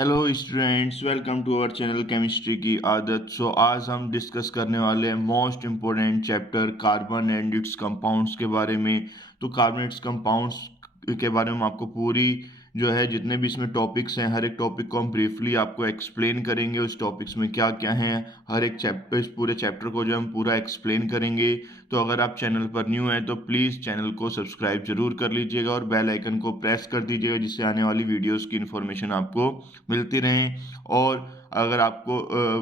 Hello students, welcome to our channel chemistry की आदत। आज हम डिस्कस करने वाले हैं most important chapter carbon and its compounds के बारे में। तो कार्बन इट्स कंपाउंड्स के बारे में हम आपको पूरी जो है जितने भी इसमें टॉपिक्स हैं, हर एक टॉपिक को हम ब्रीफली आपको एक्सप्लेन करेंगे। उस टॉपिक्स में क्या क्या हैं, हर एक चैप्टर, इस पूरे चैप्टर को जो हम पूरा एक्सप्लेन करेंगे। तो अगर आप चैनल पर न्यू हैं तो प्लीज़ चैनल को सब्सक्राइब जरूर कर लीजिएगा और बेल आइकन को प्रेस कर दीजिएगा, जिससे आने वाली वीडियोस की इन्फॉर्मेशन आपको मिलती रहें। और अगर आपको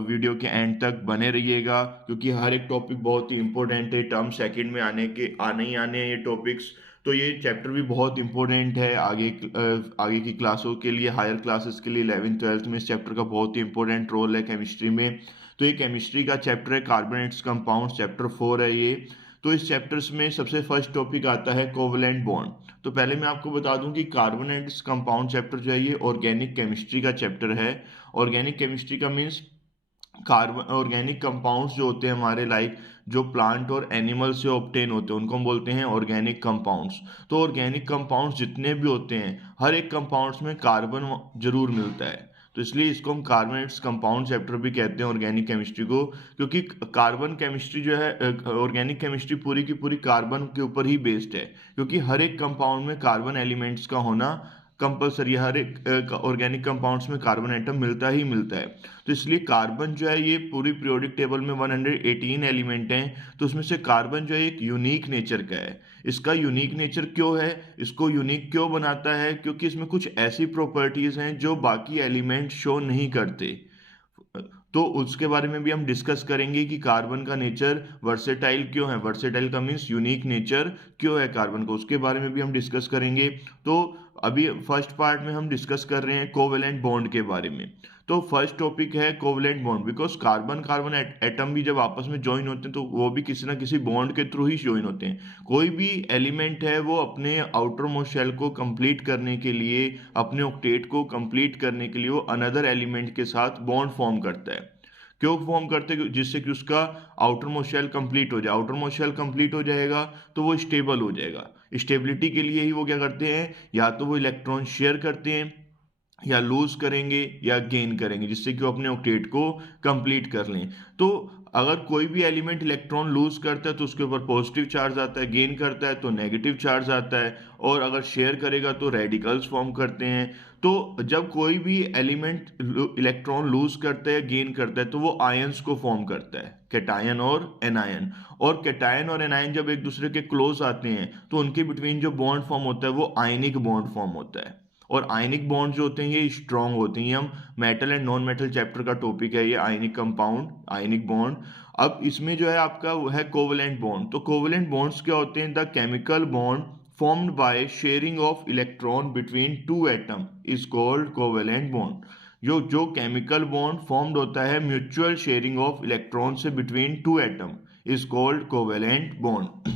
वीडियो के एंड तक बने रहिएगा, क्योंकि हर एक टॉपिक बहुत ही इंपॉर्टेंट है। टर्म सेकंड में आने ही आने हैं ये टॉपिक्स। तो ये चैप्टर भी बहुत इंपॉर्टेंट है आगे की क्लासों के लिए, हायर क्लासेस के लिए। 11th 12th में इस चैप्टर का बहुत ही इंपॉर्टेंट रोल है केमिस्ट्री में। तो ये केमिस्ट्री का चैप्टर है, कार्बोनेट्स कंपाउंड्स, चैप्टर 4 है ये। तो इस चैप्टर्स में सबसे फर्स्ट टॉपिक आता है कोवलेंट बॉन्ड। तो पहले मैं आपको बता दूं कि कार्बोनेट्स कंपाउंड चैप्टर जो है ये ऑर्गेनिक केमिस्ट्री का चैप्टर है। ऑर्गेनिक केमिस्ट्री का मीन्स कार्बन ऑर्गेनिक कंपाउंड्स जो होते हैं हमारे, लाइक जो प्लांट और एनिमल से ऑब्टेन होते हैं, उनको हम बोलते हैं ऑर्गेनिक कंपाउंड्स। तो ऑर्गेनिक कंपाउंड्स जितने भी होते हैं, हर एक कंपाउंड्स में कार्बन जरूर मिलता है। तो इसलिए इसको हम कार्बनेट्स कंपाउंड चैप्टर भी कहते हैं ऑर्गेनिक केमिस्ट्री को, क्योंकि कार्बन केमिस्ट्री जो है, ऑर्गेनिक केमिस्ट्री पूरी की पूरी कार्बन के ऊपर ही बेस्ड है। क्योंकि हर एक कंपाउंड में कार्बन एलिमेंट्स का होना कंपलसरी, हर एक ऑर्गेनिक कंपाउंड्स में कार्बन एटम मिलता ही मिलता है। तो इसलिए कार्बन जो है ये पूरी पीरियोडिक टेबल में 118 एलिमेंट हैं। तो उसमें से कार्बन जो है एक यूनिक नेचर का है। इसका यूनिक नेचर क्यों है, इसको यूनिक क्यों बनाता है? क्योंकि इसमें कुछ ऐसी प्रॉपर्टीज हैं जो बाकी एलिमेंट शो नहीं करते। तो उसके बारे में भी हम डिस्कस करेंगे कि कार्बन का नेचर वर्सेटाइल क्यों है, वर्सेटाइल का मीन्स यूनिक नेचर क्यों है कार्बन को, उसके बारे में भी हम डिस्कस करेंगे। तो अभी फर्स्ट पार्ट में हम डिस्कस कर रहे हैं कोवेलेंट बॉन्ड के बारे में। तो फर्स्ट टॉपिक है covalent bond. Because carbon carbon atom भी जब आपस में ज्वाइन होते हैं तो वो भी किसी ना किसी बॉन्ड के थ्रू ही ज्वाइन होते हैं। कोई भी एलिमेंट है वो अपने आउटर मोस्ट शेल को कंप्लीट करने के लिए, अपने ऑक्टेट को कंप्लीट करने के लिए वो अनदर एलिमेंट के साथ बॉन्ड फॉर्म करता है। क्यों फॉर्म करते हैं? जिससे कि उसका आउटर मोस्ट शेल कंप्लीट हो जाए। आउटर मोस्ट शेल कंप्लीट हो जाएगा तो वो स्टेबल हो जाएगा। स्टेबिलिटी के लिए ही वो क्या करते हैं, या तो वो इलेक्ट्रॉन शेयर करते हैं, या लूज करेंगे, या गेन करेंगे, जिससे कि वो अपने ऑक्टेट को कंप्लीट कर लें। तो अगर कोई भी एलिमेंट इलेक्ट्रॉन लूज करता है तो उसके ऊपर पॉजिटिव चार्ज आता है, गेन करता है तो नेगेटिव चार्ज आता है, और अगर शेयर करेगा तो रेडिकल्स फॉर्म करते हैं। तो जब कोई भी एलिमेंट इलेक्ट्रॉन लूज करता है, गेन करता है, तो वो आयंस को फॉर्म करता है, कैटायन और एनायन। और कैटायन और एनायन जब एक दूसरे के क्लोज आते हैं तो उनके बिटवीन जो बॉन्ड फॉर्म होता है वो आयनिक बॉन्ड फॉर्म होता है। और आयनिक बॉन्ड जो होते हैं ये स्ट्रांग होते हैं। हम metal and non metal chapter का टॉपिक है ये, आयनिक कंपाउंड, आयनिक बॉन्ड। अब इसमें जो है आपका वो है कोवेलेंट बॉन्ड। तो कोवेलेंट बॉन्ड्स क्या होते हैं? The chemical bond formed by sharing of electron between two atom is called covalent bond। जो केमिकल बॉन्ड फॉर्म्ड होता है म्यूचुअल शेयरिंग ऑफ इलेक्ट्रॉन से between two atom is called covalent bond.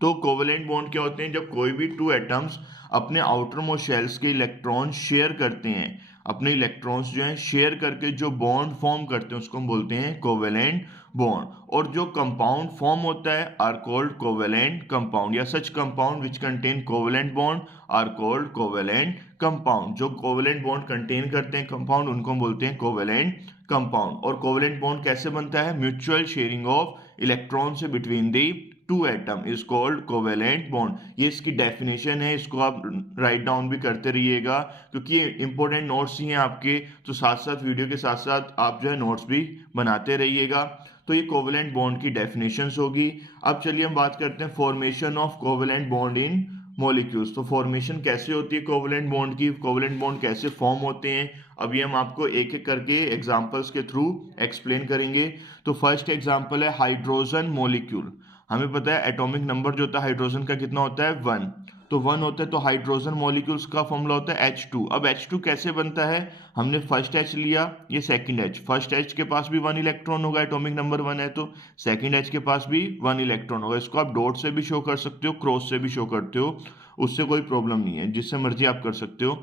तो covalent bond क्या होते हैं? जब कोई भी टू एटम्स अपने आउटर मोस्ट शेल्स के इलेक्ट्रॉन शेयर करते हैं, अपने इलेक्ट्रॉन्स जो हैं शेयर करके जो बॉन्ड फॉर्म करते हैं उसको हम बोलते हैं कोवेलेंट बॉन्ड। और जो कंपाउंड फॉर्म होता है आर कॉल्ड कोवेलेंट कंपाउंड, या such compound which contain covalent bond are called covalent compound. जो कोवेलेंट बॉन्ड कंटेन करते हैं कंपाउंड, उनको हम बोलते हैं कोवेलेंट कंपाउंड। और कोवेलेंट बॉन्ड कैसे बनता है? म्यूचुअल शेयरिंग ऑफ इलेक्ट्रॉन से between the two atom is called covalent bond. ये इसकी डेफिनेशन है, इसको आप राइट डाउन भी करते रहिएगा, क्योंकि ये इंपॉर्टेंट नोट्स ही हैं आपके। तो साथ साथ वीडियो के साथ साथ आप जो है नोट्स भी बनाते रहिएगा। तो ये कोवेलेंट बॉन्ड की डेफिनेशंस होगी। अब चलिए हम बात करते हैं formation of covalent bond in molecules. तो फॉर्मेशन कैसे होती है कोवेलेंट बॉन्ड की, कोवेलेंट बॉन्ड कैसे फॉर्म होते हैं, अभी हम आपको एक एक करके एग्जांपल्स के थ्रू एक्सप्लेन करेंगे। तो फर्स्ट एग्जांपल है हाइड्रोजन मॉलिक्यूल। हमें पता है एटॉमिक नंबर जो होता है हाइड्रोजन का कितना होता है? 1। तो 1 होता है, तो हाइड्रोजन मॉलिक्यूल्स का फॉर्मूला होता है H2। अब H2 कैसे बनता है? हमने फर्स्ट H लिया, ये सेकंड H। फर्स्ट H के पास भी 1 इलेक्ट्रॉन होगा, एटॉमिक नंबर 1 है, तो सेकंड H के पास भी 1 इलेक्ट्रॉन होगा। इसको आप डॉट से भी शो कर सकते हो, क्रॉस से भी शो करते हो, उससे कोई प्रॉब्लम नहीं है, जिससे मर्जी आप कर सकते हो।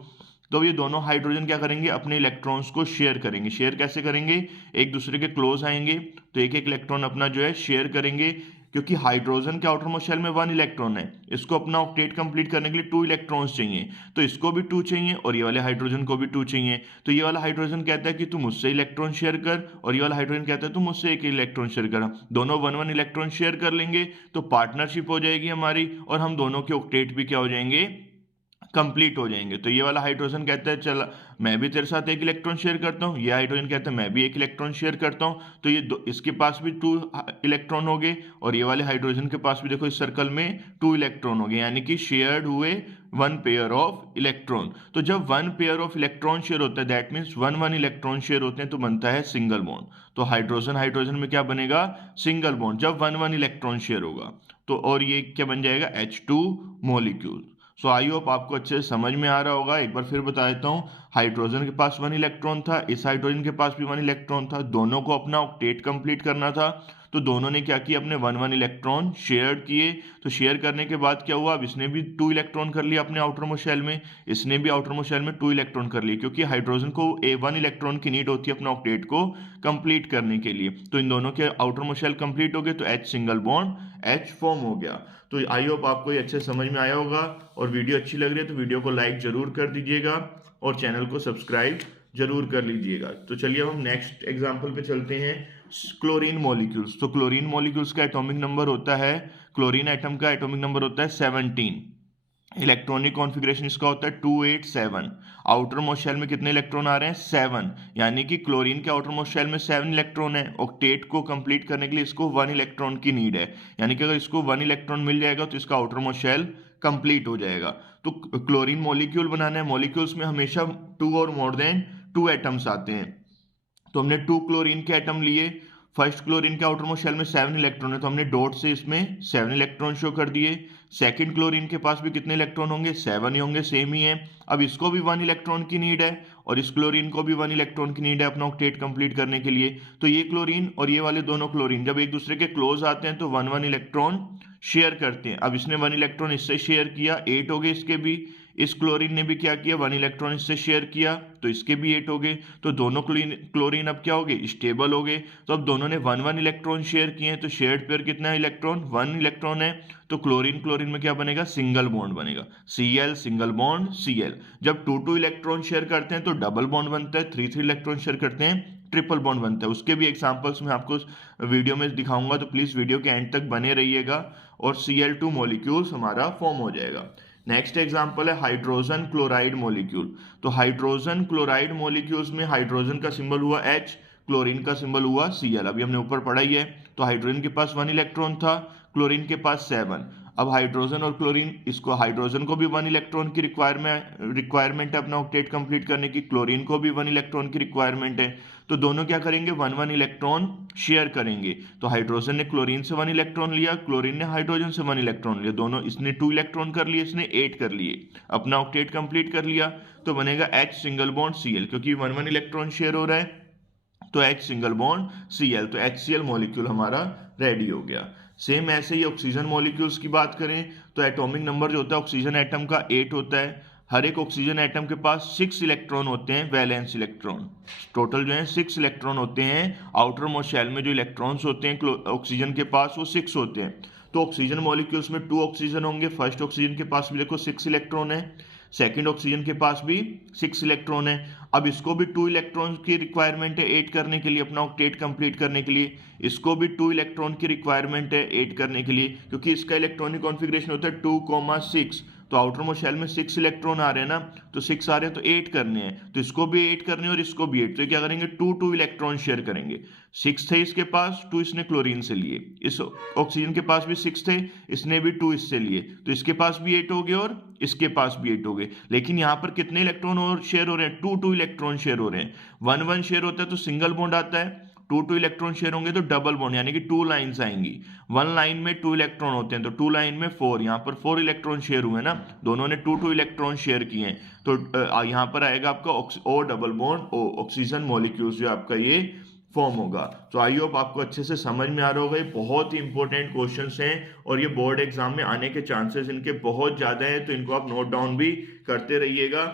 तो ये दोनों हाइड्रोजन क्या करेंगे? अपने इलेक्ट्रॉन्स को शेयर करेंगे। शेयर कैसे करेंगे? एक दूसरे के क्लोज आएंगे तो एक एक इलेक्ट्रॉन अपना जो है शेयर करेंगे। क्योंकि हाइड्रोजन के आउटर मोस्ट शेल में 1 इलेक्ट्रॉन है, इसको अपना ऑक्टेट कंप्लीट करने के लिए 2 इलेक्ट्रॉन्स चाहिए, तो इसको भी 2 चाहिए और ये वाले हाइड्रोजन को भी 2 चाहिए। तो ये वाला हाइड्रोजन कहता है कि तू मुझसे इलेक्ट्रॉन शेयर कर, और ये वाला हाइड्रोजन कहता है तू मुझसे एक इलेक्ट्रॉन शेयर कर। दोनों 1 1 इलेक्ट्रॉन शेयर कर लेंगे तो पार्टनरशिप हो जाएगी हमारी, और हम दोनों के ऑक्टेट भी क्या हो जाएंगे, कंप्लीट हो जाएंगे। तो ये वाला हाइड्रोजन कहता है चल मैं भी तेरे साथ एक इलेक्ट्रॉन शेयर करता हूँ, ये हाइड्रोजन कहता है मैं भी एक इलेक्ट्रॉन शेयर करता हूँ, तो ये इसके पास भी 2 इलेक्ट्रॉन हो गए, और ये वाले हाइड्रोजन के पास भी देखो इस सर्कल में 2 इलेक्ट्रॉन हो गए, यानी कि शेयर्ड हुए 1 पेयर ऑफ इलेक्ट्रॉन। तो जब 1 पेयर ऑफ इलेक्ट्रॉन शेयर होता है, दैट मीन्स 1 1 इलेक्ट्रॉन शेयर होते हैं, तो बनता है सिंगल बॉन्ड। तो हाइड्रोजन हाइड्रोजन में क्या बनेगा, सिंगल बॉन्ड, जब 1 1 इलेक्ट्रॉन शेयर होगा। तो और ये क्या बन जाएगा, H2 molecule. So I hope आपको अच्छे से समझ में आ रहा होगा। एक बार फिर बता देता हूँ, हाइड्रोजन के पास 1 इलेक्ट्रॉन था, इस हाइड्रोजन के पास भी 1 इलेक्ट्रॉन था, दोनों को अपना ऑक्टेट कंप्लीट करना था। तो दोनों ने क्या किया, अपने 1 1 इलेक्ट्रॉन शेयर किए। तो शेयर करने के बाद क्या हुआ, अब इसने भी 2 इलेक्ट्रॉन कर लिया अपने आउटर मोस्ट शेल में, इसने भी आउटर मोस्ट शेल में 2 इलेक्ट्रॉन कर लिए, क्योंकि हाइड्रोजन को 1 इलेक्ट्रॉन की नीड होती है अपना ऑक्टेट को कंप्लीट करने के लिए। तो इन दोनों के आउटर मोस्ट शेल कंप्लीट हो गए, तो H single bond H form हो गया। तो आई होप आपको ये अच्छे समझ में आया होगा, और वीडियो अच्छी लग रही है तो वीडियो को लाइक जरूर कर दीजिएगा और चैनल को सब्सक्राइब जरूर कर लीजिएगा। तो चलिए अब हम नेक्स्ट एग्जांपल पे चलते हैं, क्लोरीन मॉलिक्यूल्स। तो क्लोरीन मॉलिक्यूल्स का एटॉमिक नंबर होता है, क्लोरीन एटम का एटॉमिक नंबर होता है 17, इलेक्ट्रॉनिक कॉन्फ़िगरेशन इसका होता है 287। आउटर मोस्ट शेल में कितने इलेक्ट्रॉन आ रहे हैं, 7, यानी कि क्लोरीन के आउटर मोस्ट शेल में 7 इलेक्ट्रॉन है। ऑक्टेट को कंप्लीट करने के लिए इसको 1 इलेक्ट्रॉन की नीड है, यानी कि अगर इसको 1 इलेक्ट्रॉन मिल जाएगा तो इसका आउटर मोस्ट शेल कंप्लीट हो जाएगा। तो क्लोरीन मॉलिक्यूल बनाना है, मॉलिक्यूल्स में हमेशा 2 और मोर देन 2 एटम्स आते हैं। तो हमने 2 क्लोरीन के एटम लिए, फर्स्ट क्लोरीन के आउटर मोस्ट शेल में 7 इलेक्ट्रॉन है, तो हमने डॉट से इसमें 7 इलेक्ट्रॉन शो कर दिए। सेकंड क्लोरीन के पास भी कितने इलेक्ट्रॉन होंगे, 7 ही होंगे, सेम ही है। अब इसको भी 1 इलेक्ट्रॉन की नीड है, और इस क्लोरीन को भी 1 इलेक्ट्रॉन की नीड है अपना ऑक्टेट कंप्लीट करने के लिए। तो ये क्लोरीन और ये वाले दोनों क्लोरीन जब एक दूसरे के क्लोज आते हैं तो 1 1 इलेक्ट्रॉन शेयर करते हैं। अब इसने 1 इलेक्ट्रॉन इससे शेयर किया, 8 हो गए इसके भी। इस क्लोरीन ने भी क्या किया, 1 इलेक्ट्रॉन इससे शेयर किया, तो इसके भी 8 हो गए। तो दोनों क्लोरीन अब क्या हो गए, स्टेबल हो गए। तो अब दोनों ने 1 1 इलेक्ट्रॉन शेयर किए हैं, तो शेयर्ड पेयर कितना है, इलेक्ट्रॉन 1 इलेक्ट्रॉन है। तो क्लोरीन क्लोरीन में क्या बनेगा, सिंगल बॉन्ड बनेगा, Cl सिंगल बॉन्ड Cl। जब 2 2 इलेक्ट्रॉन शेयर करते हैं तो डबल बॉन्ड बनता है, 3 3 इलेक्ट्रॉन शेयर करते हैं ट्रिपल बॉन्ड बनता है। उसके भी एग्जांपल्स मैं आपको वीडियो में दिखाऊंगा, तो प्लीज वीडियो के एंड तक बने रहिएगा, और Cl2 मॉलिक्यूल्स हमारा फॉर्म हो जाएगा। नेक्स्ट एग्जांपल है हाइड्रोजन क्लोराइड मॉलिक्यूल। तो हाइड्रोजन क्लोराइड मॉलिक्यूल्स में हाइड्रोजन का सिंबल हुआ H, क्लोरीन का सिंबल हुआ Cl। अभी हमने ऊपर पढ़ा ही है। तो हाइड्रोजन के पास 1 इलेक्ट्रॉन था, क्लोरीन के पास 7। अब हाइड्रोजन और क्लोरीन, इसको हाइड्रोजन को भी 1 इलेक्ट्रॉन की रिक्वायरमेंट है अपना ऑक्टेट कंप्लीट करने की, क्लोरीन को भी 1 इलेक्ट्रॉन की रिक्वायरमेंट है। तो दोनों क्या करेंगे, 1 1 इलेक्ट्रॉन शेयर करेंगे। तो हाइड्रोजन ने क्लोरीन से 1 इलेक्ट्रॉन लिया, क्लोरीन ने हाइड्रोजन से 1 इलेक्ट्रॉन लिया, दोनों, इसने 2 इलेक्ट्रॉन कर लिए, इसने 8 कर लिए, अपना ऑक्टेट कंप्लीट कर लिया। तो बनेगा H सिंगल बॉन्ड Cl, क्योंकि 1 1 इलेक्ट्रॉन शेयर हो रहा है, तो H सिंगल बॉन्ड Cl, तो HCl मॉलिक्यूल हमारा रेडी हो गया। सेम ऐसे ही ऑक्सीजन मॉलिक्यूल्स की बात करें तो एटॉमिक नंबर जो होता है ऑक्सीजन एटम का 8 होता है। हर एक ऑक्सीजन एटम के पास 6 इलेक्ट्रॉन होते हैं, वैलेंस इलेक्ट्रॉन। टोटल जो है 6 इलेक्ट्रॉन होते हैं। आउटर मोस्ट शेल में जो इलेक्ट्रॉन्स होते हैं ऑक्सीजन के पास वो 6 होते हैं। तो ऑक्सीजन मॉलिक्यूल्स में 2 ऑक्सीजन होंगे। फर्स्ट ऑक्सीजन के पास भी देखो 6 इलेक्ट्रॉन है, सेकंड ऑक्सीजन के पास भी 6 इलेक्ट्रॉन है। अब इसको भी 2 इलेक्ट्रॉन की रिक्वायरमेंट है 8 करने के लिए, अपना ऑक्टेट कंप्लीट करने के लिए। इसको भी 2 इलेक्ट्रॉन की रिक्वायरमेंट है 8 करने के लिए, क्योंकि इसका इलेक्ट्रॉनिक कॉन्फ़िगरेशन होता है 2,6। तो आउटर मोस्ट शेल में 6 इलेक्ट्रॉन आ रहे हैं ना, तो 6 आ रहे हैं तो 8 करने हैं, तो इसको भी 8 करने हैं और इसको भी 8। तो क्या करेंगे, 2 2 इलेक्ट्रॉन शेयर करेंगे। 6 थे इसके पास, 2 इसने क्लोरीन से लिए। इस ऑक्सीजन के पास भी 6 थे, इसने भी 2 इससे लिए, तो इसके पास भी 8 हो गए और इसके पास भी 8 हो गए। लेकिन यहाँ पर कितने इलेक्ट्रॉन और शेयर हो रहे हैं, 2 2 इलेक्ट्रॉन शेयर हो रहे हैं। 1 1 शेयर होता है तो सिंगल बॉन्ड आता है, 2 2 इलेक्ट्रॉन शेयर होंगे तो डबल बॉन्ड, यानी कि 2 लाइंस आएंगी। 1 लाइन में 2 इलेक्ट्रॉन होते हैं, तो 2 लाइन में 4, यहाँ पर 4 इलेक्ट्रॉन शेयर हुए ना, दोनों ने 2 2 इलेक्ट्रॉन शेयर किए हैं। तो यहाँ पर आएगा आपका O double bond O, oxygen molecules जो आपका ये फॉर्म होगा। तो आई होप आपको अच्छे से समझ में आ रहा होगा। ये बहुत ही इंपॉर्टेंट क्वेश्चंस हैं और ये बोर्ड एग्जाम में आने के चांसेस इनके बहुत ज़्यादा हैं, तो इनको आप नोट डाउन भी करते रहिएगा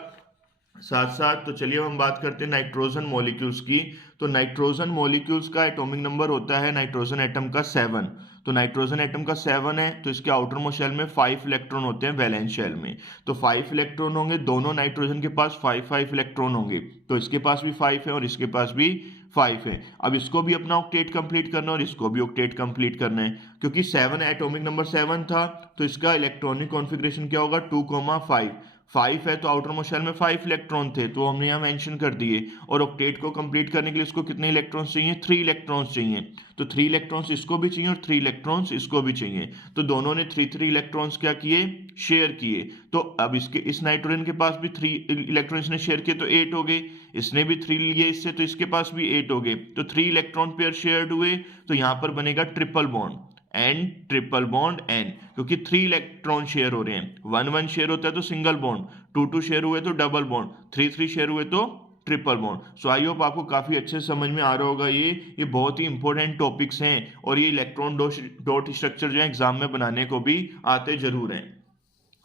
साथ साथ। तो चलिए हम बात करते हैं नाइट्रोजन मॉलिक्यूल्स की। तो नाइट्रोजन मॉलिक्यूल्स का एटॉमिक नंबर होता है नाइट्रोजन एटम का 7। तो नाइट्रोजन एटम का 7 है, तो इसके आउटर मोस्ट शेल में 5 इलेक्ट्रॉन होते हैं वैलेंस शेल में। तो 5 इलेक्ट्रॉन होंगे, दोनों नाइट्रोजन के पास 5 इलेक्ट्रॉन होंगे, तो इसके पास भी 5 है और इसके पास भी 5 है। अब इसको भी अपना ऑक्टेट कंप्लीट करना है और इसको भी ऑक्टेट कंप्लीट करना है, क्योंकि 7 एटॉमिक नंबर 7 था, तो इसका इलेक्ट्रॉनिक कॉन्फ़िगरेशन क्या होगा 2,5। 5 है तो आउटर मोस्ट शेल में 5 इलेक्ट्रॉन थे, तो हमने यहाँ मेंशन कर दिए। और ऑक्टेट को कंप्लीट करने के लिए इसको कितने इलेक्ट्रॉन्स चाहिए, 3 इलेक्ट्रॉन्स चाहिए। तो 3 इलेक्ट्रॉन्स इसको भी चाहिए और 3 इलेक्ट्रॉन्स इसको भी चाहिए। तो दोनों ने 3 इलेक्ट्रॉन्स क्या किए, शेयर किए। तो अब इसके इस नाइट्रोजन के पास भी 3 इलेक्ट्रॉन्स ने शेयर किए, तो 8 हो गए। इसने भी 3 लिए इससे, तो इसके पास भी 8 हो गए। तो 3 इलेक्ट्रॉन पेयर शेयर्ड हुए, तो यहाँ पर बनेगा triple bond N, triple bond N, क्योंकि 3 इलेक्ट्रॉन शेयर हो रहे हैं। 1 शेयर होता है तो सिंगल बॉन्ड, 2 शेयर हुए तो डबल बॉन्ड, 3 शेयर हुए तो triple bond. So I hope आपको काफी अच्छे समझ में आ रहा होगा। ये बहुत ही इंपॉर्टेंट टॉपिक्स हैं और ये इलेक्ट्रॉन डॉट स्ट्रक्चर जो है एग्जाम में बनाने को भी आते जरूर हैं।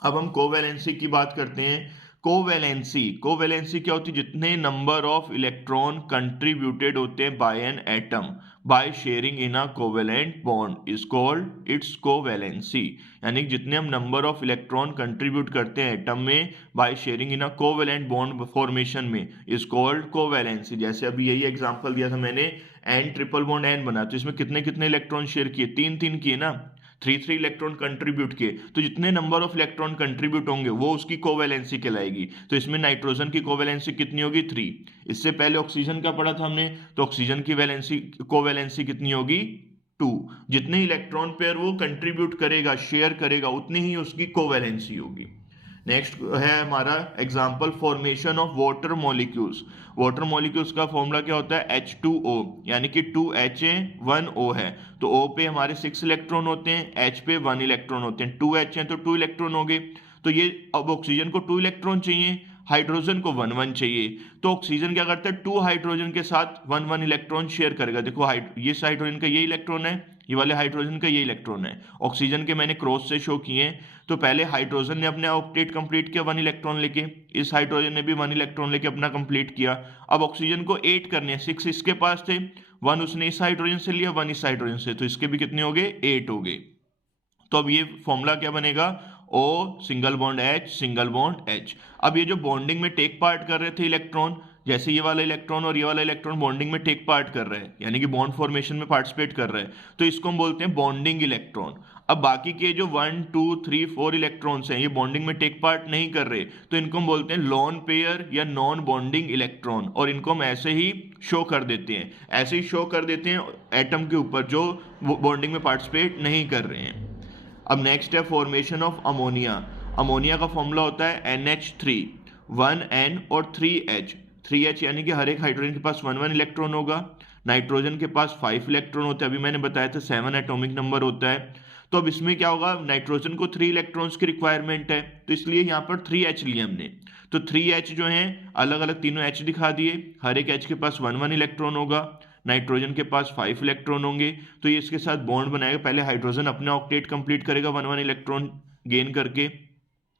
अब हम कोवैलेंसी की बात करते हैं। कोवैलेंसी क्या होती है, जितने नंबर ऑफ इलेक्ट्रॉन कंट्रीब्यूटेड होते हैं by N atom by sharing in a covalent bond is called its covalency. यानी जितने हम नंबर ऑफ इलेक्ट्रॉन कंट्रीब्यूट करते हैं एटम में bye sharing in a covalent bond formation में इज कॉल्ड कोवैलेंसी। जैसे अभी यही एग्जांपल दिया था मैंने, एन ट्रिपल बॉन्ड एन बना, तो इसमें कितने कितने इलेक्ट्रॉन शेयर किए, 3 किए ना, 3 इलेक्ट्रॉन कंट्रीब्यूट किए। तो जितने नंबर ऑफ इलेक्ट्रॉन कंट्रीब्यूट होंगे वो उसकी कोवैलेंसी कहलाएगी। तो इसमें नाइट्रोजन की कोवैलेंसी कितनी होगी, 3। इससे पहले ऑक्सीजन का पढ़ा था हमने, तो ऑक्सीजन की कोवैलेंसी कितनी होगी, 2। जितने इलेक्ट्रॉन पेयर वो कंट्रीब्यूट करेगा, शेयर करेगा, उतनी ही उसकी कोवैलेंसी होगी। नेक्स्ट है हमारा example, formation of water molecules. Water molecules का फॉर्मूला क्या होता है, H2O, यानी कि 2H है 1O है। तो O पे हमारे 6 इलेक्ट्रॉन होते हैं, H पे 1 इलेक्ट्रॉन होते हैं। 2H है तो 2 इलेक्ट्रॉन हो गए। तो ये अब ऑक्सीजन को 2 इलेक्ट्रॉन चाहिए, हाइड्रोजन को 1 चाहिए। तो ऑक्सीजन क्या करता है, 2 हाइड्रोजन के साथ 1 इलेक्ट्रॉन शेयर करेगा। देखो ये हाइड्रोजन का ये इलेक्ट्रॉन है, ये वाले हाइड्रोजन का ये इलेक्ट्रॉन है। ऑक्सीजन के मैंने क्रॉस से शो किए हैं। तो पहले हाइड्रोजन ने अपने ऑक्टेट कंप्लीट किया 1 इलेक्ट्रॉन लेके, इस हाइड्रोजन ने भी 1 इलेक्ट्रॉन लेके अपना कंप्लीट किया। अब ऑक्सीजन को 8 करने हैं, 6 इसके पास थे, 1 उसने इस हाइड्रोजन से लिया, 1 इस हाइड्रोजन से, तो इसके भी कितने हो गए, 8 हो गए। तो अब ये फॉर्मूला क्या बनेगा, O single bond H single bond H। अब ये जो बॉन्डिंग में टेक पार्ट कर रहे थे इलेक्ट्रॉन, जैसे ये वाला इलेक्ट्रॉन और ये वाला इलेक्ट्रॉन बॉन्डिंग में टेक पार्ट कर रहे हैं, यानी कि बॉन्ड फॉर्मेशन में पार्टिसिपेट कर रहे हैं, तो इसको हम बोलते हैं बॉन्डिंग इलेक्ट्रॉन। अब बाकी के जो 1 2 3 4 इलेक्ट्रॉन्स हैं, ये बॉन्डिंग में टेक पार्ट नहीं कर रहे, तो इनको हम बोलते हैं लॉन पेयर या नॉन बॉन्डिंग इलेक्ट्रॉन। और इनको हम ऐसे ही शो कर देते हैं, ऐसे ही शो कर देते हैं एटम के ऊपर जो बॉन्डिंग में पार्टिसिपेट नहीं कर रहे हैं। अब नेक्स्ट है फॉर्मेशन ऑफ अमोनिया। अमोनिया का फॉर्मूला होता है NH3, 1N और 3H। 3H यानी कि हर एक हाइड्रोजन के पास 1 इलेक्ट्रॉन होगा, नाइट्रोजन के पास 5 इलेक्ट्रॉन होते हैं, अभी मैंने बताया था 7 एटॉमिक नंबर होता है। तो अब इसमें क्या होगा, नाइट्रोजन को 3 इलेक्ट्रॉन्स की रिक्वायरमेंट है, तो इसलिए यहाँ पर 3H लिए हमने। तो 3H जो है अलग अलग तीनों H दिखा दिए, हर एक H के पास 1 इलेक्ट्रॉन होगा, नाइट्रोजन के पास 5 इलेक्ट्रॉन होंगे, तो ये इसके साथ बॉन्ड बनाएगा। पहले हाइड्रोजन अपना ऑक्टेट कंप्लीट करेगा 1 इलेक्ट्रॉन गेन करके,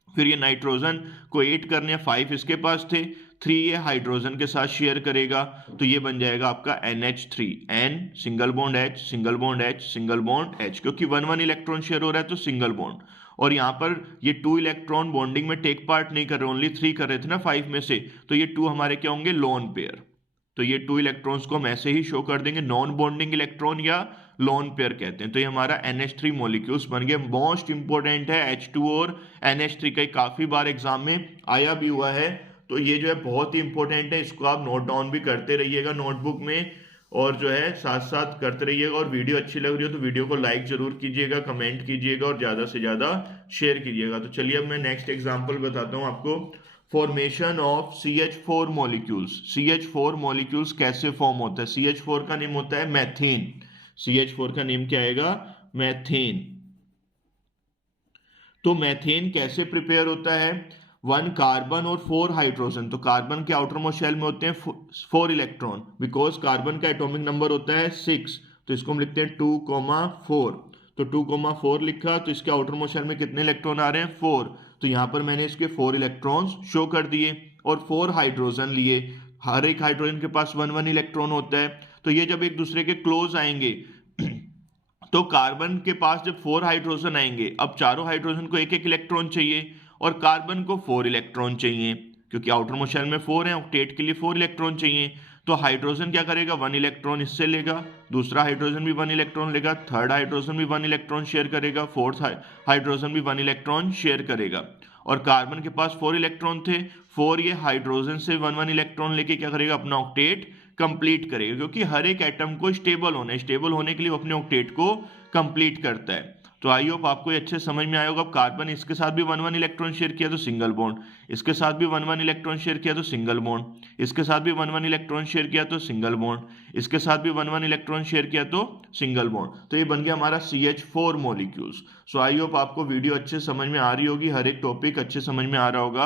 फिर ये नाइट्रोजन को 8 करने, 5 इसके पास थे, 3 ये हाइड्रोजन के साथ शेयर करेगा, तो ये बन जाएगा आपका NH3, N single bond H single bond H single bond H, क्योंकि 1 इलेक्ट्रॉन शेयर हो रहा है तो सिंगल बॉन्ड। और यहाँ पर ये 2 इलेक्ट्रॉन बॉन्डिंग में टेक पार्ट नहीं कर रहे, ओनली 3 कर रहे थे ना 5 में से, तो ये 2 हमारे क्या होंगे, लोन पेयर। तो ये 2 इलेक्ट्रॉन्स को हम ऐसे ही शो कर देंगे, नॉन बॉन्डिंग इलेक्ट्रॉन या लोन पेयर कहते हैं। तो ये हमारा NH3 मॉलिक्यूल्स बन गया। मोस्ट इंपॉर्टेंट है H2 और NH3 का, काफी बार एग्जाम में आया भी हुआ है, तो ये जो है बहुत ही इंपॉर्टेंट है, इसको आप नोट डाउन भी करते रहिएगा नोटबुक में, और जो है साथ साथ करते रहिएगा। और वीडियो अच्छी लग रही हो तो वीडियो को लाइक जरूर कीजिएगा, कमेंट कीजिएगा और ज्यादा से ज्यादा शेयर कीजिएगा। तो चलिए अब मैं नेक्स्ट एग्जाम्पल बताता हूँ आपको, formation of CH4 molecules. CH4 molecules कैसे फॉर्म होता है, CH4 का नेम होता है मैथेन। CH4 का नेम क्या आएगा, मैथेन। तो मैथेन कैसे प्रिपेयर होता है, 1 कार्बन और 4 हाइड्रोजन। तो कार्बन के आउटर मोस्ट शेल में होते हैं 4 इलेक्ट्रॉन, बिकॉज कार्बन का एटॉमिक नंबर होता है 6, तो इसको हम लिखते हैं 2,4। तो 2,4 लिखा, तो इसके आउटर मोस्ट शेल में कितने इलेक्ट्रॉन आ रहे हैं, 4। तो यहाँ पर मैंने इसके 4 इलेक्ट्रॉन्स शो कर दिए और 4 हाइड्रोजन लिए, हर एक हाइड्रोजन के पास 1 इलेक्ट्रॉन होता है। तो ये जब एक दूसरे के क्लोज आएंगे तो कार्बन के पास जब 4 हाइड्रोजन आएंगे, अब चारों हाइड्रोजन को एक एक इलेक्ट्रॉन चाहिए और कार्बन को 4 इलेक्ट्रॉन चाहिए, क्योंकि आउटर मोस्ट शेल में 4 है, ऑक्टेट के लिए 4 इलेक्ट्रॉन चाहिए। तो हाइड्रोजन क्या करेगा, 1 इलेक्ट्रॉन इससे लेगा, दूसरा हाइड्रोजन भी 1 इलेक्ट्रॉन लेगा, थर्ड हाइड्रोजन भी 1 इलेक्ट्रॉन शेयर करेगा, फोर्थ हाइड्रोजन भी 1 इलेक्ट्रॉन शेयर करेगा। और कार्बन के पास 4 इलेक्ट्रॉन थे, 4 ये हाइड्रोजन से 1 इलेक्ट्रॉन लेके क्या करेगा, अपना ऑक्टेट कंप्लीट करेगा, क्योंकि हर एक एटम को स्टेबल होने के लिए वो अपने ऑक्टेट को कंप्लीट करता है। तो आई होप आपको ये अच्छे समझ में आया होगा। कार्बन इसके साथ भी 1 इलेक्ट्रॉन शेयर किया तो सिंगल बॉन्ड, इसके साथ भी 1 इलेक्ट्रॉन शेयर किया तो सिंगल बॉन्ड, इसके साथ भी 1 इलेक्ट्रॉन शेयर किया तो सिंगल बॉन्ड, इसके साथ भी 1 इलेक्ट्रॉन शेयर किया तो सिंगल बॉन्ड। तो ये बन गया हमारा CH4 molecules. So I hope आपको वीडियो अच्छे समझ में आ रही होगी, हर एक टॉपिक अच्छे समझ में आ रहा होगा।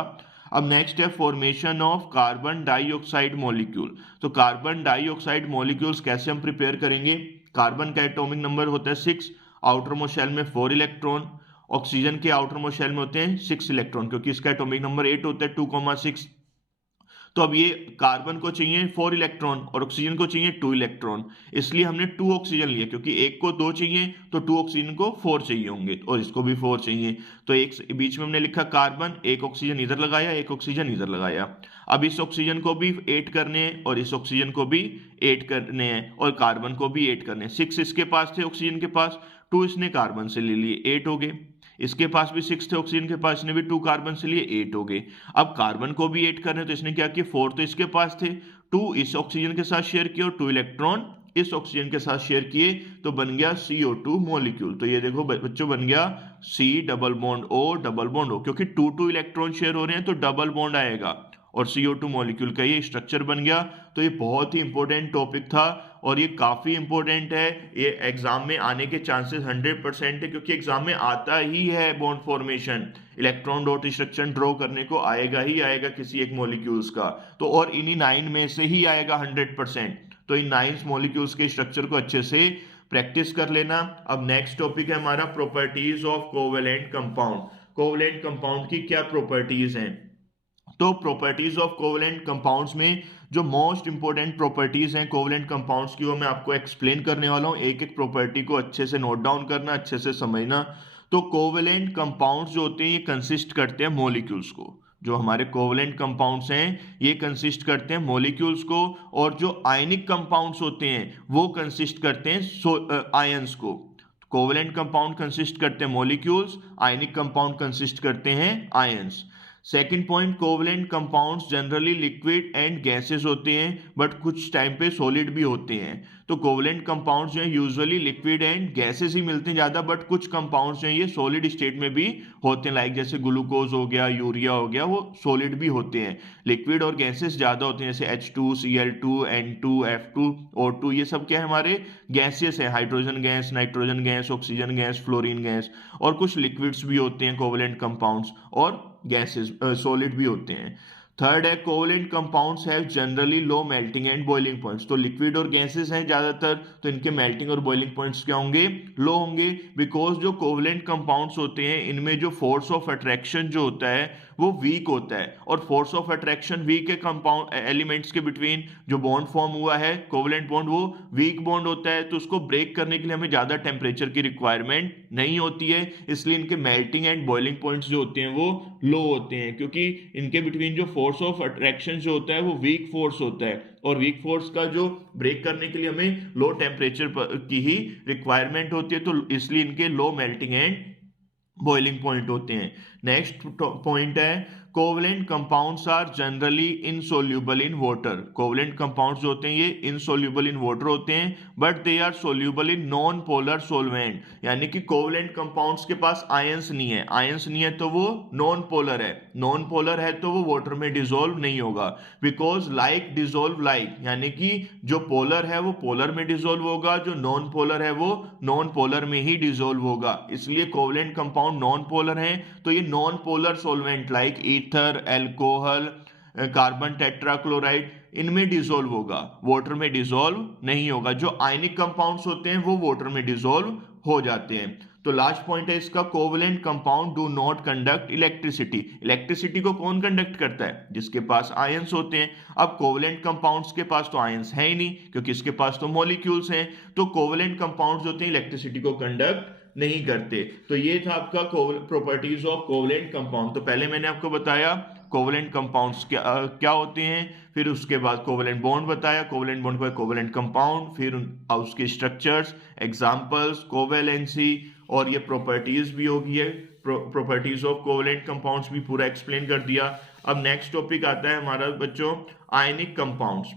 अब नेक्स्ट है formation of carbon dioxide molecule. तो कार्बन डाइऑक्साइड मॉलिक्यूल्स कैसे हम प्रिपेयर करेंगे। कार्बन का एटॉमिक नंबर होता है 6, आउटर मोस्ट शेल में 4 इलेक्ट्रॉन, ऑक्सीजन के आउटर मोस्ट शेल में होते हैं 6 इलेक्ट्रॉन, क्योंकि इसका एटॉमिक नंबर 8 होता है 2,6। तो अब ये कार्बन को चाहिए 4 इलेक्ट्रॉन और ऑक्सीजन को चाहिए 2 इलेक्ट्रॉन, इसलिए हमने 2 ऑक्सीजन लिया, क्योंकि एक को 2 चाहिए तो 2 ऑक्सीजन को 4 चाहिए होंगे और इसको भी 4 चाहिए। तो एक बीच में हमने लिखा कार्बन, एक ऑक्सीजन इधर लगाया, एक ऑक्सीजन इधर लगाया। अब इस ऑक्सीजन को भी 8 करने हैं और इस ऑक्सीजन को भी 8 करने हैं और कार्बन को भी 8 करने हैं। 6 इसके पास थे ऑक्सीजन के पास, 2 इसने कार्बन से ले लिए, 8 हो गए। इसके पास भी 6 थे ऑक्सीजन के पास, इसने भी 2 कार्बन से लिए, 8 हो गए। अब कार्बन को भी 8 करने, तो इसने क्या किया, 4 तो इसके पास थे, 2 इस ऑक्सीजन के साथ शेयर किए और 2 इलेक्ट्रॉन इस ऑक्सीजन के साथ शेयर किए, तो बन गया CO2 मॉलिक्यूल। तो ये देखो बच्चों बन गया C double bond O double bond O, क्योंकि 2 इलेक्ट्रॉन शेयर हो रहे हैं तो डबल बॉन्ड आएगा और CO2 मॉलिक्यूल का ये स्ट्रक्चर बन गया। तो ये बहुत ही इंपॉर्टेंट टॉपिक था और ये काफी इंपॉर्टेंट है, ये एग्जाम में आने के चांसेस 100% है, क्योंकि एग्जाम में आता ही है bond formation, electron dot structure draw करने को आएगा ही आएगा किसी एक मॉलिक्यूल्स का, तो और इन्हीं 9 में से ही आएगा 100%। तो इन 9 मॉलिक्यूल्स के स्ट्रक्चर को अच्छे से प्रैक्टिस कर लेना। अब नेक्स्ट टॉपिक है हमारा properties of covalent compound. Covalent compound की क्या प्रॉपर्टीज हैं। तो प्रॉपर्टीज ऑफ कोवेलेंट कंपाउंड्स में जो मोस्ट इंपॉर्टेंट प्रॉपर्टीज हैं कोवेलेंट कंपाउंड्स की, वो मैं आपको एक्सप्लेन करने वाला हूँ। एक एक प्रॉपर्टी को अच्छे से नोट डाउन करना, अच्छे से समझना। तो कोवेलेंट कंपाउंड्स जो होते हैं ये कंसिस्ट करते हैं मॉलिक्यूल्स को। जो हमारे कोवेलेंट कंपाउंड्स हैं ये कंसिस्ट करते हैं मॉलिक्यूल्स को, और जो आयनिक कंपाउंड्स होते हैं वो कंसिस्ट करते हैं आयंस को। कोवेलेंट कंपाउंड कंसिस्ट करते हैं मॉलिक्यूल्स, आयनिक कंपाउंड कंसिस्ट करते हैं ions. Second point, covalent compounds generally liquid and gases होते हैं बट कुछ टाइम पे सॉलिड भी होते हैं। तो कोवेलेंट कंपाउंड्स जो है यूजुअली लिक्विड एंड गैसेस ही मिलते हैं ज़्यादा, बट कुछ कंपाउंड्स जो है ये सॉलिड स्टेट में भी होते हैं, लाइक जैसे ग्लूकोज हो गया, यूरिया हो गया, वो सॉलिड भी होते हैं। लिक्विड और गैसेस ज़्यादा होते हैं, जैसे H2, Cl2, N2, F2, O2, ये सब क्या है हमारे गैसेस है, hydrogen gas, nitrogen gas, oxygen gas, fluorine gas. और कुछ लिक्विड्स भी होते हैं कोवेलेंट कंपाउंड्स, और गैसेस सॉलिड भी होते हैं। थर्ड है, covalent compounds have generally low melting and boiling points. तो लिक्विड और गैसेस हैं ज्यादातर, तो इनके मेल्टिंग और बॉइलिंग पॉइंट्स क्या होंगे, लो होंगे। बिकॉज जो कोवेलेंट कंपाउंड्स होते हैं इनमें जो फोर्स ऑफ अट्रैक्शन जो होता है वो वीक होता है, और फोर्स ऑफ अट्रैक्शन वीक है कंपाउंड एलिमेंट्स के बिटवीन। जो बॉन्ड फॉर्म हुआ है कोवेलेंट बॉन्ड वो वीक बॉन्ड होता है, तो उसको ब्रेक करने के लिए हमें ज्यादा टेम्परेचर की रिक्वायरमेंट नहीं होती है, इसलिए इनके मेल्टिंग एंड बॉइलिंग पॉइंट्स जो होते हैं वो लो होते हैं, क्योंकि इनके बिटवीन जो फोर्स ऑफ अट्रैक्शन जो होता है वो वीक फोर्स होता है, और वीक फोर्स का जो ब्रेक करने के लिए हमें लो टेम्परेचर की ही रिक्वायरमेंट होती है, तो इसलिए इनके low melting and boiling point होते हैं। नेक्स्ट पॉइंट है, covalent compounds are generally insoluble in water. Covalent compounds जो होते हैं ये इनसोल्यूबल इन वाटर होते हैं, but they are soluble in non polar solvent. यानी कि कोवेलेंट कंपाउंड्स के पास आयंस नहीं है, आयंस नहीं है तो वो नॉन पोलर है, नॉन पोलर है तो वो वाटर में डिसॉल्व नहीं होगा। बिकॉज लाइक डिसॉल्व लाइक, यानी कि जो पोलर है वो पोलर में डिसॉल्व होगा, जो नॉन पोलर है वो नॉन पोलर में ही डिसॉल्व होगा। इसलिए कोवेलेंट कंपाउंड नॉन पोलर है, तो ये non polar solvent like ether, alcohol, carbon tetrachloride, इनमें डिसॉल्व होगा, वाटर में डिसॉल्व नहीं होगा। जो आयनिक कंपाउंड्स होते हैं वो वाटर में डिसॉल्व हो जाते हैं। तो लास्ट पॉइंट है इसका, covalent compound do not conduct electricity. Electricity को कौन कंडक्ट करता है? जिसके पास आयंस होते हैं। अब कोवेलेंट कंपाउंड्स के पास तो आयंस है ही नहीं, क्योंकि इसके पास तो मॉलिक्यूल्स हैं। तो कोवेलेंट कंपाउंड्स होते हैं इलेक्ट्रिसिटी को कंडक्ट नहीं करते। तो ये था आपका प्रॉपर्टीज ऑफ कोवेलेंट कंपाउंड। तो पहले मैंने आपको बताया कोवेलेंट कंपाउंड्स क्या होते हैं, फिर उसके बाद कोवेलेंट बॉन्ड बताया, कोवेलेंट बॉन्ड के बाद कोवेलेंट कंपाउंड, फिर उसके स्ट्रक्चर्स, एग्जांपल्स, कोवेलेंसी, और ये प्रॉपर्टीज भी होगी है, प्रॉपर्टीज ऑफ कोवेलेंट कंपाउंड्स भी पूरा एक्सप्लेन कर दिया। अब नेक्स्ट टॉपिक आता है हमारा बच्चों आयनिक कंपाउंड्स।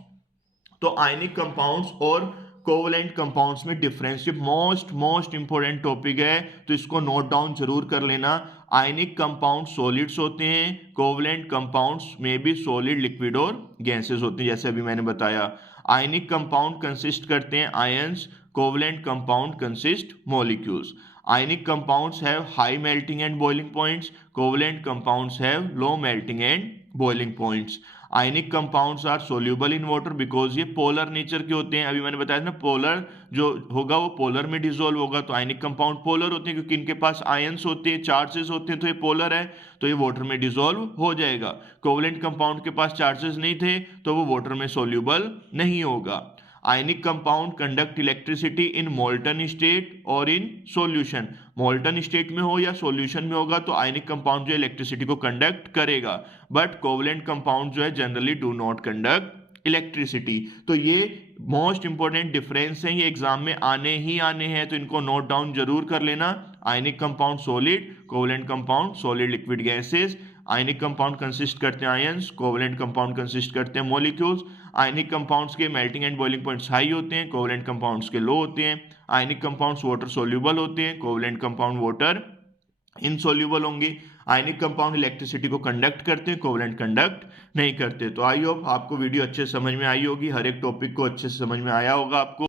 तो आयनिक कंपाउंड्स और कोवेलेंट कंपाउंड्स में डिफरेंस, ये मोस्ट इंपॉर्टेंट टॉपिक है, तो इसको नोट डाउन जरूर कर लेना। आयनिक कंपाउंड सॉलिड्स होते हैं, कोवेलेंट कंपाउंड्स में भी सॉलिड, लिक्विड और गैसेस होते हैं, जैसे अभी मैंने बताया। आयनिक कंपाउंड कंसिस्ट करते हैं ions, covalent compound consist molecules. Ionic compounds have high melting and boiling points. Covalent compounds have low melting and boiling points. Ionic compounds are soluble in water because ये polar nature के होते हैं। अभी मैंने बताया था ना, पोलर जो होगा वो पोलर में डिसॉल्व होगा। तो आयनिक कंपाउंड पोलर होते हैं क्योंकि इनके पास आयंस होते हैं, चार्जेस होते हैं, तो ये पोलर है, तो ये वाटर में डिसॉल्व हो जाएगा। कोवेलेंट कंपाउंड के पास चार्जेस नहीं थे तो वो वाटर में सोल्यूबल नहीं होगा। Ionic compound conduct electricity in molten state और इन सॉल्यूशन। मोल्टन स्टेट में हो या सॉल्यूशन में होगा तो आयनिक कंपाउंड जो है इलेक्ट्रिसिटी को कंडक्ट करेगा, बट कोवेलेंट कंपाउंड जो है generally do not conduct electricity. तो ये मोस्ट इंपॉर्टेंट डिफरेंस है, ये एग्जाम में आने ही आने हैं, तो इनको नोट डाउन जरूर कर लेना। Ionic compound solid, covalent compound solid, liquid, gases. Ionic compound consist करते हैं आयंस, कोवेलेंट कंपाउंड कंसिस्ट करते हैं मॉलिक्यूल्स। आयनिक कंपाउंड्स के melting and boiling points high होते हैं, कोवेलेंट कंपाउंड्स के लो होते हैं। आयनिक कंपाउंड्स वाटर सोल्यूबल होते हैं, कोवेलेंट कंपाउंड वाटर इनसोल्यूबल होंगे। आयनिक कंपाउंड इलेक्ट्रिसिटी को कंडक्ट करते हैं, कोवेलेंट कंडक्ट नहीं करते। तो आई होप आपको वीडियो अच्छे समझ में आई होगी, हर एक टॉपिक को अच्छे से समझ में आया होगा आपको।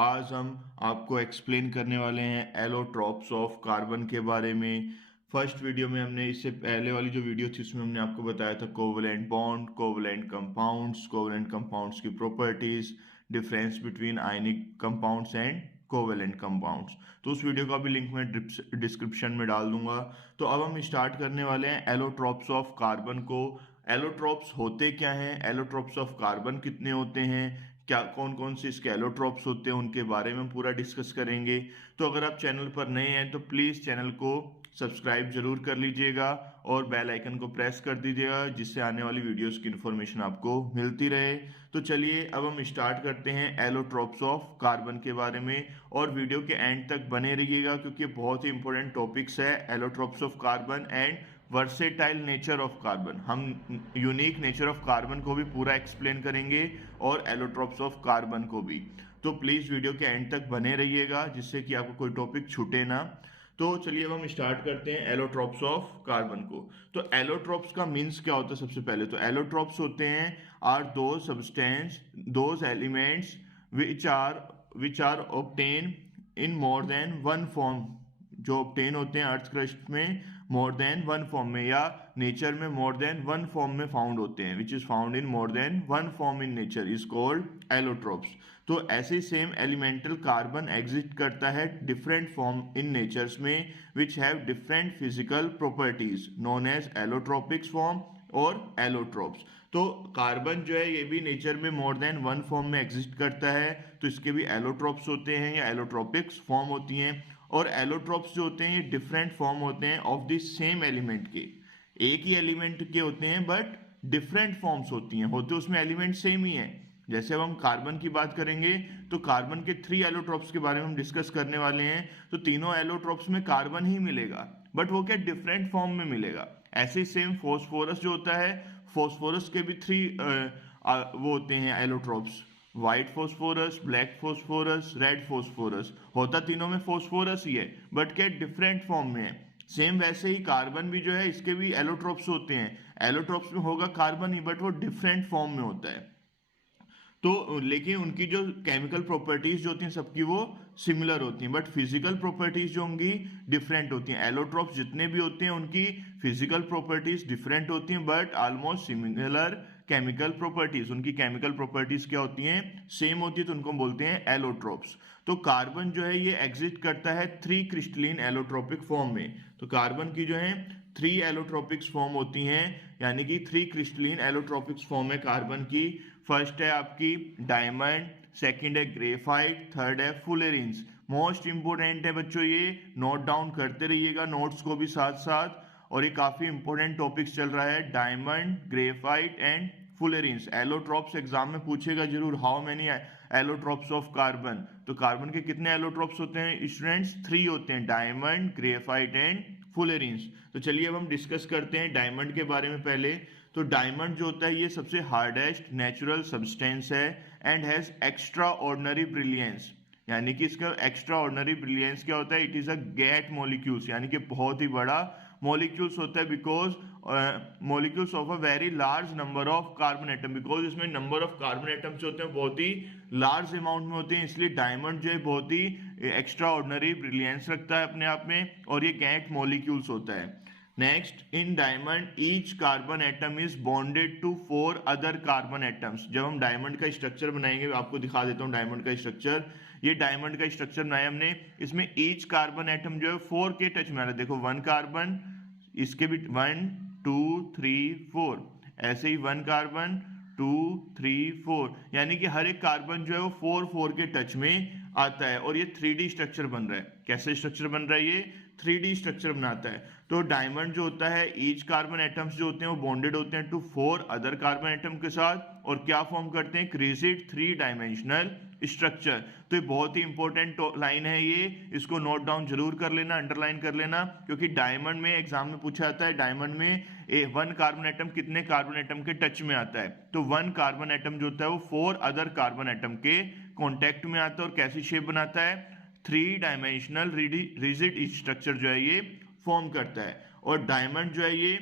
आज हम आपको एक्सप्लेन करने वाले हैं एलोट्रॉप्स ऑफ कार्बन के बारे में। फर्स्ट वीडियो में हमने, इससे पहले वाली जो वीडियो थी उसमें हमने आपको बताया था कोवेलेंट बॉन्ड, कोवेलेंट कंपाउंड्स की properties, difference between ionic compounds and covalent compounds. तो उस वीडियो का भी लिंक मैं डिस्क्रिप्शन में डाल दूंगा। तो अब हम स्टार्ट करने वाले हैं एलोट्रॉप्स ऑफ कार्बन को। एलोट्रॉप्स होते क्या हैं, एलोट्रॉप्स ऑफ कार्बन कितने होते हैं, क्या कौन कौन से इसके एलोट्रॉप्स होते हैं, उनके बारे में पूरा डिस्कस करेंगे। तो अगर आप चैनल पर नए हैं तो प्लीज़ चैनल को सब्सक्राइब जरूर कर लीजिएगा और बेल आइकन को प्रेस कर दीजिएगा, जिससे आने वाली वीडियोस की इन्फॉर्मेशन आपको मिलती रहे। तो चलिए अब हम स्टार्ट करते हैं एलोट्रॉप्स ऑफ कार्बन के बारे में, और वीडियो के एंड तक बने रहिएगा क्योंकि बहुत ही इंपॉर्टेंट टॉपिक्स है allotropes of carbon and versatile nature of carbon. हम यूनिक नेचर ऑफ कार्बन को भी पूरा एक्सप्लेन करेंगे और एलोट्रॉप्स ऑफ कार्बन को भी। तो प्लीज़ वीडियो के एंड तक बने रहिएगा जिससे कि आपको कोई टॉपिक छूटे ना। तो चलिए अब हम स्टार्ट करते हैं एलोट्रॉप्स ऑफ कार्बन को। तो एलोट्रॉप्स का मीन्स क्या होता है? सबसे पहले तो एलोट्रॉप्स होते हैं are those elements which are obtain in more than one form, जो ऑब्टेन होते हैं अर्थ क्रस्ट में मोर देन वन फॉर्म में, या नेचर में मोर देन वन फॉर्म में फाउंड होते हैं, which is found in more than one form in nature is called allotropes. तो ऐसे सेम एलिमेंटल कार्बन एग्जिस्ट करता है डिफरेंट फॉर्म इन नेचर्स में which have different physical properties known as allotropics form और allotropes. तो carbon जो है ये भी नेचर में मोर देन वन फॉर्म में एग्जिस्ट करता है, तो इसके भी एलोट्रोप्स होते हैं या एलोट्रोपिक्स फॉर्म होती हैं। और एलोट्रोप्स जो होते हैं ये डिफरेंट फॉर्म होते हैं ऑफ द सेम एलिमेंट के, एक ही एलिमेंट के होते हैं बट डिफरेंट फॉर्म्स होती हैं, होते उसमें एलिमेंट सेम ही है। जैसे अब हम कार्बन की बात करेंगे तो कार्बन के 3 एलोट्रोप्स के बारे में हम डिस्कस करने वाले हैं। तो तीनों एलोट्रोप्स में कार्बन ही मिलेगा बट वो क्या डिफरेंट फॉर्म में मिलेगा। ऐसे सेम फॉस्फोरस जो होता है, फॉस्फोरस के भी 3 वो होते हैं allotropes, white phosphorus, black phosphorus, red phosphorus, होता तीनों में फॉस्फोरस ही है बट क्या डिफरेंट फॉर्म में है। सेम वैसे ही कार्बन भी जो है इसके भी एलोट्रोप्स होते हैं, एलोट्रोप्स में होगा कार्बन ही बट वो डिफरेंट फॉर्म में होता है। तो लेकिन उनकी जो केमिकल प्रॉपर्टीज जो होती हैं सबकी वो सिमिलर होती हैं, बट फिजिकल प्रॉपर्टीज जो होंगी डिफरेंट होती हैं। एलोट्रॉप्स जितने भी होते हैं उनकी फिजिकल प्रॉपर्टीज डिफरेंट होती हैं but almost similar chemical properties. उनकी केमिकल प्रॉपर्टीज क्या होती हैं, सेम होती है, तो उनको बोलते हैं एलोट्रॉप्स। तो कार्बन जो है ये एग्जिस्ट करता है 3 क्रिस्टलीन एलोट्रोपिक फॉर्म में। तो कार्बन की जो है 3 एलोट्रोपिक्स फॉर्म होती हैं, यानी कि 3 क्रिस्टलीन एलोट्रोपिक्स फॉर्म है कार्बन की। फर्स्ट है आपकी डायमंड, सेकंड है ग्रेफाइट, थर्ड है फुलेरिन्स। मोस्ट इंपोर्टेंट है बच्चों, ये नोट डाउन करते रहिएगा नोट्स को भी साथ साथ, और ये काफी इंपॉर्टेंट टॉपिक्स चल रहा है, diamond, graphite and fullerenes. Allotropes exam में पूछेगा जरूर, how many allotropes of carbon. तो कार्बन के कितने एलोट्रॉप्स होते हैं स्टूडेंट्स, 3 होते हैं, डायमंड, ग्रेफाइट एंड फुलेरिन्स। तो चलिए अब हम डिस्कस करते हैं डायमंड के बारे में पहले। तो डायमंड जो होता है ये सबसे हार्डेस्ट नेचुरल सब्सटेंस है and has extraordinary brilliance, यानी कि इसका एक्स्ट्रा ऑर्डिनरी ब्रिलियंस क्या होता है, इट इज अ गैट मॉलिक्यूल्स, यानी कि बहुत ही बड़ा मॉलिक्यूल्स होता है, because molecules of a very large number of carbon atom, because इसमें नंबर ऑफ कार्बन एटम्स होते हैं बहुत ही लार्ज अमाउंट में होते हैं, इसलिए डायमंड जो है बहुत ही एक्स्ट्रा ऑर्डिनरी ब्रिलियंस रखता है अपने आप में, और ये गैट मॉलिक्यूल्स होता है। Next, in diamond each carbon atom is bonded to 4 other carbon atoms. जब हम डायमंड का स्ट्रक्चर बनाएंगे, आपको दिखा देता हूं डायमंड का स्ट्रक्चर। ये डायमंड का स्ट्रक्चर बनाया हमने, इसमें ईच कार्बन एटम जो है 4 के टच में आ रहा है। देखो 1 कार्बन, इसके भी 1 2 3 4, ऐसे ही 1 कार्बन 2 3 4, यानी कि हर एक कार्बन जो है वो 4 4 के टच में आता है, और ये 3D स्ट्रक्चर बन रहा है। कैसे स्ट्रक्चर बन रहा है, ये 3D स्ट्रक्चर बनाता है। तो डायमंड जो होता है, ईच कार्बन एटम्स जो होते हैं वो बॉन्डेड होते हैं टू 4 अदर कार्बन एटम के साथ, और क्या फॉर्म करते हैं, क्रिजिड 3 डायमेंशनल स्ट्रक्चर। तो ये बहुत ही इंपॉर्टेंट लाइन है, ये इसको नोट डाउन जरूर कर लेना, अंडरलाइन कर लेना, क्योंकि डायमंड में एग्जाम में पूछा जाता है डायमंड में 1 कार्बन एटम कितने कार्बन एटम के टच में आता है। तो 1 कार्बन एटम जो होता है वो 4 अदर कार्बन एटम के कॉन्टेक्ट में आता है, और कैसी शेप बनाता है, 3 डायमेंशनल रिजिड स्ट्रक्चर जो है ये फॉर्म करता है। और डायमंड जो है ये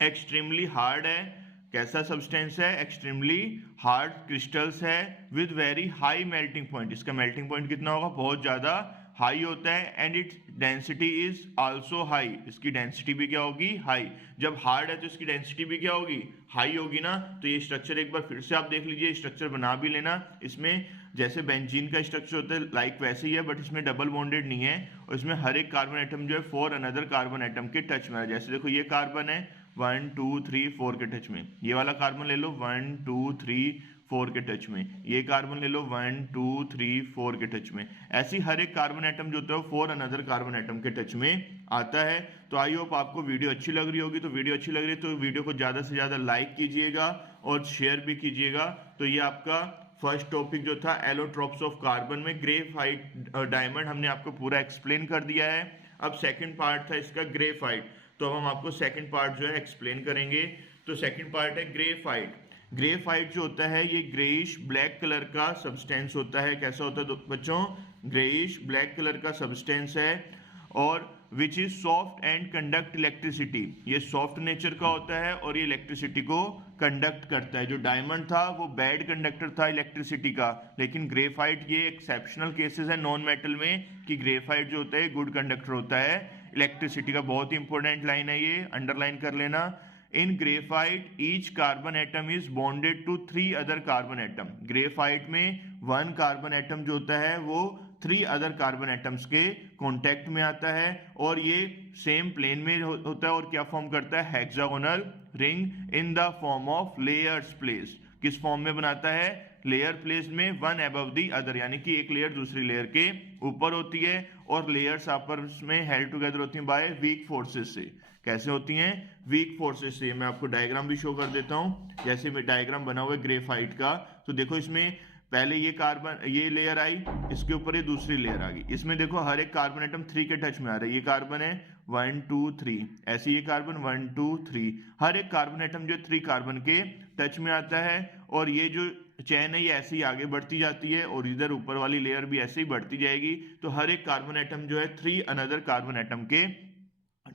एक्सट्रीमली हार्ड है। कैसा सब्सटेंस है, एक्सट्रीमली हार्ड क्रिस्टल्स है with very high melting point. इसका मेल्टिंग पॉइंट कितना होगा, बहुत ज्यादा हाई होता है, and its density is also high. इसकी डेंसिटी भी क्या होगी, हाई। जब हार्ड है तो इसकी डेंसिटी भी क्या होगी, हाई होगी ना। तो ये स्ट्रक्चर एक बार फिर से आप देख लीजिए, स्ट्रक्चर बना भी लेना। इसमें जैसे बेंजीन का स्ट्रक्चर होता है लाइक वैसे ही है, बट इसमें डबल बॉन्डेड नहीं है, और इसमें हर एक कार्बन एटम जो है 4 अनदर कार्बन एटम के टच में है। जैसे देखो ये कार्बन है 1 2 3 4 के टच में, ये वाला कार्बन ले लो 1 2 3 4 के टच में, ये कार्बन ले लो 1 2 3 4 के टच में। ऐसी हर एक कार्बन एटम जो होता है 4 अनदर कार्बन एटम के टच में आता है। तो आई होप आपको वीडियो अच्छी लग रही होगी। तो वीडियो अच्छी लग रही है तो वीडियो को ज्यादा से ज्यादा लाइक कीजिएगा और शेयर भी कीजिएगा। तो ये आपका फर्स्ट टॉपिक जो था एलोट्रॉप्स ऑफ कार्बन में ग्रेफाइट डायमंड हमने आपको पूरा एक्सप्लेन कर दिया है। अब सेकंड पार्ट था इसका ग्रेफाइट, तो अब हम आपको सेकंड पार्ट जो है एक्सप्लेन करेंगे। तो सेकंड पार्ट है ग्रेफाइट। ग्रेफाइट जो होता है ये ग्रेइश ब्लैक कलर का सब्सटेंस होता है। कैसा होता है बच्चों, ग्रेइश ब्लैक कलर का सब्सटेंस है, और which is soft and conduct electricity. ये सॉफ्ट नेचर का होता है और ये इलेक्ट्रिसिटी को कंडक्ट करता है। जो डायमंड था वो बैड कंडक्टर था इलेक्ट्रिसिटी का, लेकिन ग्रेफाइट ये एक्सेप्शनल केसेस है नॉन मेटल में कि ग्रेफाइट जो होता है गुड कंडक्टर होता है इलेक्ट्रिसिटी का। बहुत ही इंपॉर्टेंट लाइन है ये, अंडरलाइन कर लेना। In graphite each carbon atom is bonded to 3 other carbon atom. Graphite में 1 कार्बन एटम जो होता है वो 3 अदर कार्बन एटम्स के कांटेक्ट में आता है, और ये सेम प्लेन में होता है, और क्या फॉर्म करता है, hexagonal ring in the form of layers place. किस फॉर्म में बनाता है, लेयर प्लेस में, 1 अबव दी अदर, यानी कि एक लेयर दूसरी लेयर के ऊपर होती है, और लेयर्स आपस में हेल्ड टुगेदर होती हैं बाय वीक फोर्सेस से। कैसे होती हैं, वीक फोर्सेस से। मैं आपको डायग्राम भी शो कर देता हूं, जैसे मैं डायग्राम बना हुआ है ग्रेफाइट का। तो देखो इसमें पहले ये कार्बन, ये लेयर आई, इसके ऊपर ये दूसरी लेयर आ गई। इसमें देखो हर एक कार्बन एटम 3 के टच में आ रहा है। ये कार्बन है 1 2 3, ऐसे ये कार्बन 1 2 3, हर एक कार्बन एटम जो 3 कार्बन के टच में आता है, और ये जो चेन है ये ऐसे ही आगे बढ़ती जाती है, और इधर ऊपर वाली लेयर भी ऐसे ही बढ़ती जाएगी। तो हर एक कार्बन एटम जो है 3 अनदर कार्बन एटम के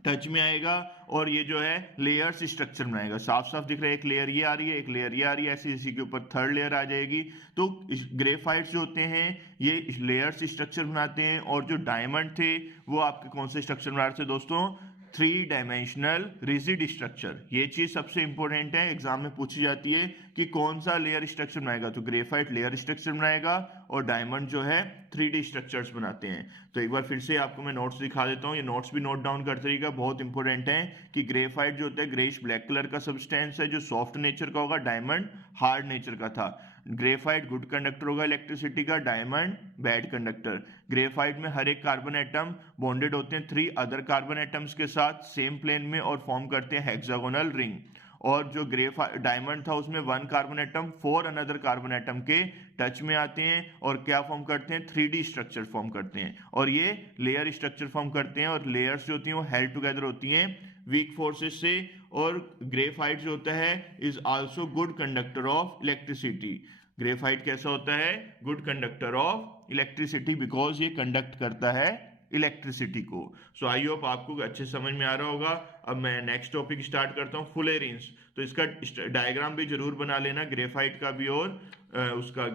टच में आएगा और ये जो है लेयर्स स्ट्रक्चर बनाएगा। साफ साफ दिख रहा है, एक लेयर ये आ रही है, एक लेयर ये आ रही है, ऐसे इसी के ऊपर थर्ड लेयर आ जाएगी। तो ग्रेफाइट्स जो होते हैं ये लेयर्स स्ट्रक्चर बनाते हैं, और जो डायमंड थे वो आपके कौन से स्ट्रक्चर बना रहे थे दोस्तों? 3 डायमेंशनल रिजिड स्ट्रक्चर। ये चीज सबसे इंपॉर्टेंट है, एग्जाम में पूछी जाती है कि कौन सा लेयर स्ट्रक्चर बनाएगा। तो ग्रेफाइट लेयर स्ट्रक्चर बनाएगा और डायमंड जो है 3D स्ट्रक्चर्स बनाते हैं। तो एक बार फिर से आपको मैं नोट्स दिखा देता हूँ, ये नोट्स भी नोट डाउन करते रहिएगा, बहुत इंपॉर्टेंट है कि ग्रेफाइट जो होता है ग्रेइश ब्लैक कलर का सब्सटेंस है जो सॉफ्ट नेचर का होगा, डायमंड हार्ड नेचर का था। ग्रेफाइट गुड कंडक्टर होगा इलेक्ट्रिसिटी का, डायमंड बैड कंडक्टर। ग्रेफाइट में हर एक कार्बन एटम बॉन्डेड होते हैं 3 अदर कार्बन एटम्स के साथ सेम प्लेन में और फॉर्म करते हैं हेक्सागोनल रिंग। और जो डायमंड था उसमें 1 carbon atom 4 another carbon atom के टच में आते हैं और क्या फॉर्म करते हैं? 3D स्ट्रक्चर फॉर्म करते हैं, और ये लेयर स्ट्रक्चर फॉर्म करते हैं। और लेयर्स जो होती हैं वो हेल्ड टुगेदर होती हैं वीक फोर्सेस से। और ग्रेफाइट जो होता है is also good conductor of electricity. Graphite कैसा होता है? Good conductor of electricity, because ये कंडक्ट करता है इलेक्ट्रिसिटी को। सो आई होप आपको अच्छे समझ में आ रहा होगा। अब मैं नेक्स्ट टॉपिक स्टार्ट करता हूँ, फुलेरिन्स। तो इसका डायग्राम भी जरूर बना लेना, ग्रेफाइट का भी और उसका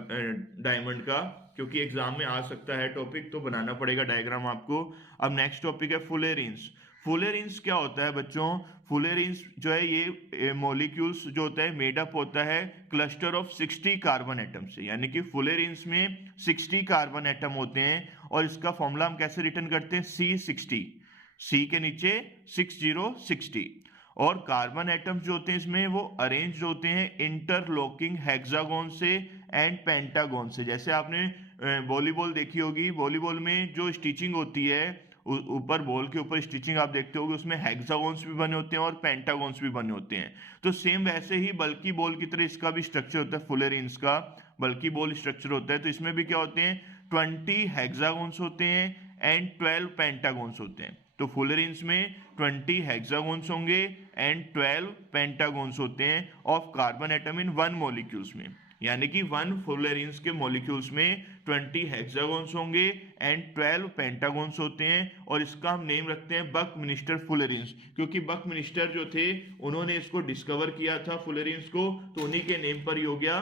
डायमंड का, क्योंकि एग्जाम में आ सकता है टॉपिक, तो बनाना पड़ेगा डायग्राम आपको। अब नेक्स्ट टॉपिक है फुलेरिन्स। फुलेरिन्स क्या होता है बच्चों? फुलेरिन्स जो है ये मॉलिक्यूल्स जो होता है मेडअप होता है क्लस्टर ऑफ 60 कार्बन एटम से, यानी कि फुलेरिन्स में 60 कार्बन एटम होते हैं। और इसका फॉर्मूला हम कैसे रिटर्न करते हैं? C60, C के नीचे 6060। और कार्बन एटम्स जो होते हैं इसमें वो अरेंज होते हैं इंटरलॉकिंग हेक्सागोन से एंड पेंटागोन से। जैसे आपने वॉलीबॉल देखी होगी, वॉलीबॉल में जो स्टिचिंग होती है ऊपर बॉल के ऊपर स्टिचिंग आप देखते होगे, उसमें हेक्सागोन्स भी बने होते हैं और पेंटागोन्स भी बने होते हैं। तो सेम वैसे ही बल्कि बॉल की तरह इसका भी स्ट्रक्चर होता है, फुलेरिन्स का बल्कि बॉल स्ट्रक्चर होता है। तो इसमें भी क्या होते हैं? 20 हेक्सागोन्स होते हैं एंड 12 पेंटागोन्स होते हैं। तो फुलेरिन्स में 20 हेक्सागोन्स होंगे एंड 12 पेंटागोन्स होते हैं of carbon atom in 1 molecules में, यानी कि 1 फुलेरिन्स के मॉलिक्यूल्स में 20 हेक्सागोन्स होंगे एंड 12 पेंटागोन्स होते हैं। और इसका हम नेम रखते हैं बकमिनिस्टर फुलेरिन्स, क्योंकि बकमिनिस्टर जो थे उन्होंने इसको डिस्कवर किया था फुलेरिन्स को, तो उन्हीं के नेम पर ही हो गया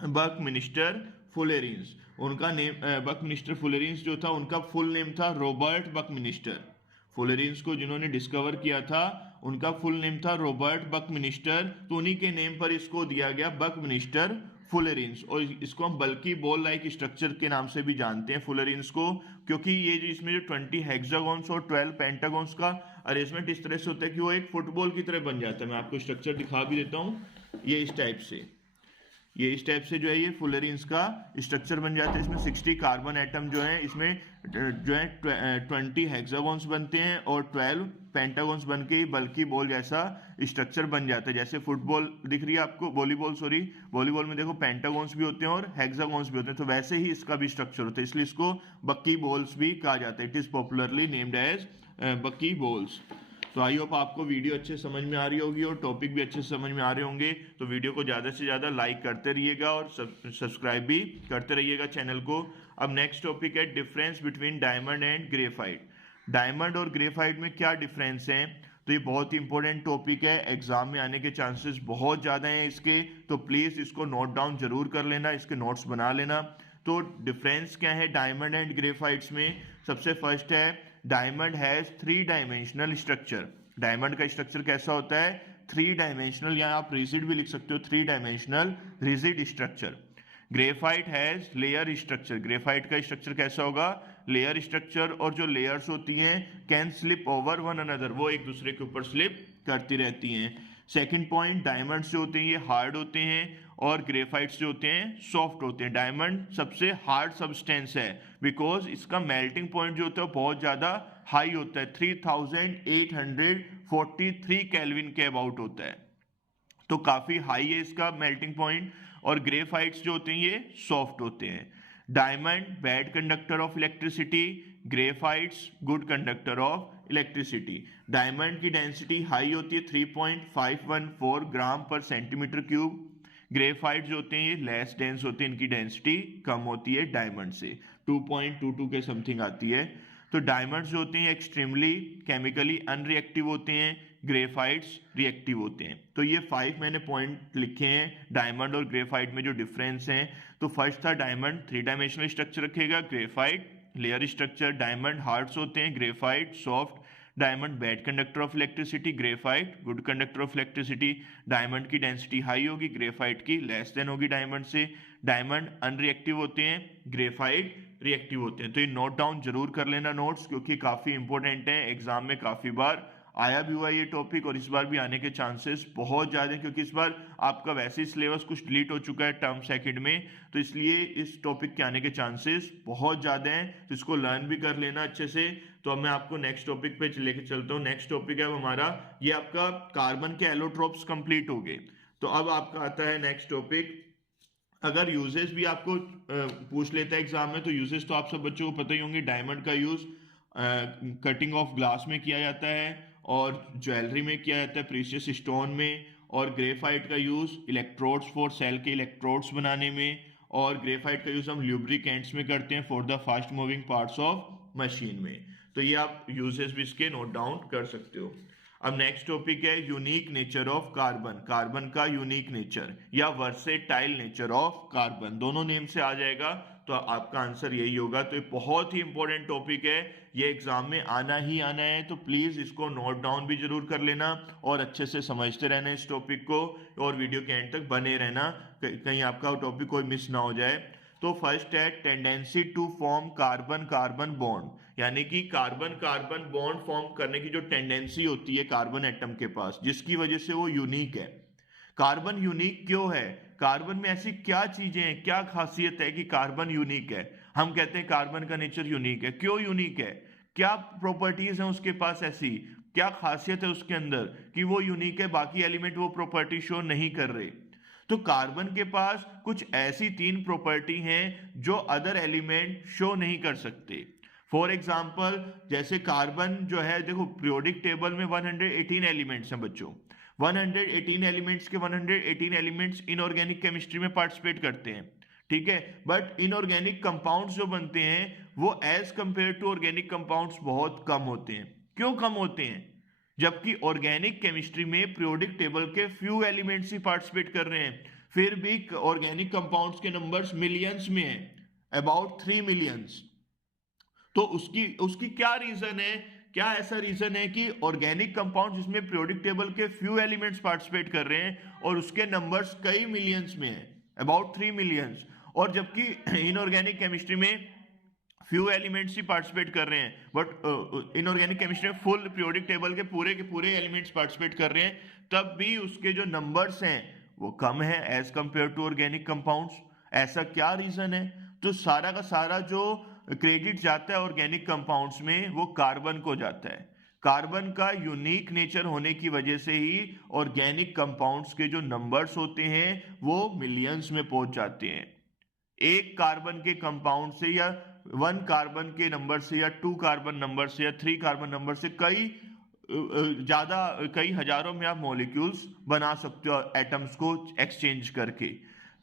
बकमिनिस्टर फुलेरिन्स। उनका नेम बकमिनिस्टर फुलेरिन्स जो था उनका फुल नेम था रॉबर्ट बकमिनिस्टर। फुलेरिन्स को जिन्होंने डिस्कवर किया था उनका फुल नेम था रॉबर्ट बकमिनिस्टर, तो उन्हीं के नेम पर इसको दिया गया बकमिनिस्टर फुलेरिन्स। और इसको हम बल्कि बॉल लाइक स्ट्रक्चर के नाम से भी जानते हैं फुलेरिन्स को, क्योंकि ये जो इसमें जो 20 हेक्सागोन्स और 12 पेंटागोन्स का अरेंजमेंट इस तरह से होता है कि वो एक फुटबॉल की तरह बन जाता है। मैं आपको स्ट्रक्चर दिखा भी देता हूँ, ये इस टाइप से, ये इस टाइप से जो है ये फुलेरिन्स का स्ट्रक्चर बन जाता है। इसमें 60 कार्बन एटम जो है इसमें जो है 20 हेक्सागोन्स बनते हैं और 12 पेंटागोन्स बन के बल्कि बॉल जैसा स्ट्रक्चर बन जाता है। जैसे फुटबॉल दिख रही है आपको, वॉलीबॉल में देखो पेंटागोन्स भी होते हैं और हेक्सागोन्स भी होते हैं, तो वैसे ही इसका भी स्ट्रक्चर होता है, इसलिए इसको बक्की बॉल्स भी कहा जाता है। It is popularly named as bucky balls. तो आई होप आपको वीडियो अच्छे समझ में आ रही होगी और टॉपिक भी अच्छे समझ में आ रहे होंगे। तो वीडियो को ज़्यादा से ज़्यादा लाइक करते रहिएगा और सब्सक्राइब भी करते रहिएगा चैनल को। अब नेक्स्ट टॉपिक है difference between diamond and graphite. Diamond और ग्रेफाइट में क्या डिफरेंस है? तो ये बहुत ही इंपॉर्टेंट टॉपिक है, एग्जाम में आने के चांसेस बहुत ज़्यादा हैं इसके, तो प्लीज़ इसको नोट डाउन जरूर कर लेना, इसके नोट्स बना लेना। तो डिफरेंस क्या है डायमंड एंड ग्रेफाइट्स में? सबसे फर्स्ट है diamond has 3 dimensional structure. Diamond का स्ट्रक्चर कैसा होता है? 3 डायमेंशनल, या आप रिजिड भी लिख सकते हो, 3 dimensional rigid structure. Graphite has layer structure. Graphite का स्ट्रक्चर कैसा होगा? लेयर स्ट्रक्चर, और जो लेयर्स होती हैं can slip over one another, वो एक दूसरे के ऊपर स्लिप करती रहती हैं। सेकंड पॉइंट, डायमंड्स जो होते हैं ये हार्ड होते हैं और ग्रेफाइट्स जो होते हैं सॉफ्ट होते हैं। डायमंड सबसे हार्ड सब्सटेंस है बिकॉज इसका मेल्टिंग पॉइंट जो होता है बहुत ज़्यादा हाई होता है, 3843 केल्विन के अबाउट होता है, तो काफ़ी हाई है इसका मेल्टिंग पॉइंट। और ग्रेफाइट्स जो होते हैं ये सॉफ्ट होते हैं। Diamond bad conductor of electricity, graphites good conductor of electricity. Diamond की डेंसिटी हाई होती है 3.514 ग्राम पर सेंटीमीटर क्यूब। ग्रेफाइट जो होते हैं ये लेस डेंस होते हैं, इनकी डेंसिटी कम होती है डायमंड से, 2.22 के समथिंग आती है। तो डायमंड्स जो होते हैं एक्सट्रीमली केमिकली अनरिएक्टिव होते हैं, ग्रेफाइट्स रिएक्टिव होते हैं। तो ये 5 मैंने पॉइंट लिखे हैं डायमंड और ग्रेफाइट में जो डिफरेंस हैं। तो फर्स्ट था डायमंड 3 डायमेंशनल स्ट्रक्चर रखेगा, ग्रेफाइट लेयर स्ट्रक्चर, डायमंड हार्ड्स होते हैं, graphite soft, diamond bad conductor of electricity, graphite good conductor of electricity. Diamond की डेंसिटी हाई होगी, ग्रेफाइट की लेस देन होगी डायमंड से। डायमंड अनरिएक्टिव होते हैं, ग्रेफाइट रिएक्टिव होते हैं। तो ये नोट डाउन जरूर कर लेना नोट्स, क्योंकि काफी इंपॉर्टेंट है, एग्जाम में काफी बार आया भी हुआ ये टॉपिक और इस बार भी आने के चांसेस बहुत ज्यादा है, क्योंकि इस बार आपका वैसे ही सिलेबस कुछ डिलीट हो चुका है टर्म सेकंड में, तो इसलिए इस टॉपिक के आने के चांसेस बहुत ज्यादा हैं। तो इसको लर्न भी कर लेना अच्छे से। तो अब मैं आपको नेक्स्ट टॉपिक पे लेके चलता हूँ। नेक्स्ट टॉपिक है हमारा, ये आपका कार्बन के एलोट्रोप्स कंप्लीट हो गए। तो अब आपका आता है नेक्स्ट टॉपिक। अगर यूजेस भी आपको पूछ लेता है एग्जाम में, तो यूजेस तो आप सब बच्चों को पता ही होंगे। डायमंड का यूज कटिंग ऑफ ग्लास में किया जाता है और ज्वेलरी में किया जाता है, प्रीशियस स्टोन में। और ग्रेफाइट का यूज इलेक्ट्रोड्स फॉर सेल के इलेक्ट्रोड्स बनाने में। और ग्रेफाइट का यूज हम ल्यूब्रिकेंट्स में करते हैं for the fast moving parts of machine में। तो ये आप यूजेस भी इसके नोट डाउन कर सकते हो। अब नेक्स्ट टॉपिक है unique nature of carbon, carbon का यूनिक नेचर या वर्सेटाइल नेचर ऑफ कार्बन, दोनों नेम से आ जाएगा, तो आपका आंसर यही होगा। तो ये बहुत ही इंपॉर्टेंट टॉपिक है, ये एग्जाम में आना ही आना है, तो प्लीज इसको नोट डाउन भी जरूर कर लेना और अच्छे से समझते रहना इस टॉपिक को, और वीडियो के एंड तक बने रहना, कहीं आपका टॉपिक कोई मिस ना हो जाए। तो फर्स्ट है tendency to form carbon carbon bond, यानी कि कार्बन कार्बन बॉन्ड फॉर्म करने की जो टेंडेंसी होती है कार्बन एटम के पास, जिसकी वजह से वो यूनिक है। कार्बन यूनिक क्यों है? कार्बन में ऐसी क्या चीजें हैं, क्या खासियत है कि कार्बन यूनिक है? हम कहते हैं कार्बन का नेचर यूनिक है, क्यों यूनिक है? क्या प्रॉपर्टीज हैं उसके पास, ऐसी क्या खासियत है उसके अंदर कि वो यूनिक है, बाकी एलिमेंट वो प्रॉपर्टी शो नहीं कर रहे? तो कार्बन के पास कुछ ऐसी 3 प्रॉपर्टी हैं जो अदर एलिमेंट शो नहीं कर सकते। फॉर एग्जाम्पल, जैसे कार्बन जो है, देखो पीरियोडिक टेबल में 118 एलिमेंट्स हैं बच्चों, 118 एलिमेंट्स के 118 एलिमेंट्स इनऑर्गेनिक केमिस्ट्री में पार्टिसिपेट करते हैं, ठीक है। बट इनऑर्गेनिक कंपाउंड्स जो बनते हैं वो as compare to organic compounds बहुत कम होते हैं। क्यों कम होते हैं? जबकि ऑर्गेनिक केमिस्ट्री में पीरियोडिक टेबल के फ्यू एलिमेंट्स ही पार्टिसिपेट कर रहे हैं, फिर भी ऑर्गेनिक कंपाउंड्स के नंबर्स मिलियंस में है, अबाउट 3 मिलियंस। तो उसकी क्या रीजन है? क्या ऐसा रीजन है कि ऑर्गेनिक कंपाउंड जिसमें पीरियोडिक टेबल के फ्यू एलिमेंट्स पार्टिसिपेट कर रहे हैं और उसके नंबर्स कई मिलियंस में है, अबाउट 3 मिलियंस, और जबकि इनऑर्गेनिक केमिस्ट्री में फ्यू एलिमेंट्स ही पार्टिसिपेट कर रहे हैं, बट इनऑर्गेनिक केमिस्ट्री में फुल पीरियोडिक टेबल के पूरे एलिमेंट्स पार्टिसिपेट कर रहे हैं, तब भी उसके जो नंबर्स हैं वो कम है as compare to organic compounds. ऐसा क्या रीजन है? तो सारा का सारा जो क्रेडिट जाता है ऑर्गेनिक कंपाउंड्स में वो कार्बन को जाता है। कार्बन का यूनिक नेचर होने की वजह से ही ऑर्गेनिक कंपाउंड्स के जो नंबर्स होते हैं वो मिलियंस में पहुंच जाते हैं। एक कार्बन के कंपाउंड से या 1 कार्बन के नंबर से या 2 कार्बन नंबर से या 3 कार्बन नंबर से कई हजारों में आप मॉलिक्यूल्स बना सकते हो एटम्स को एक्सचेंज करके।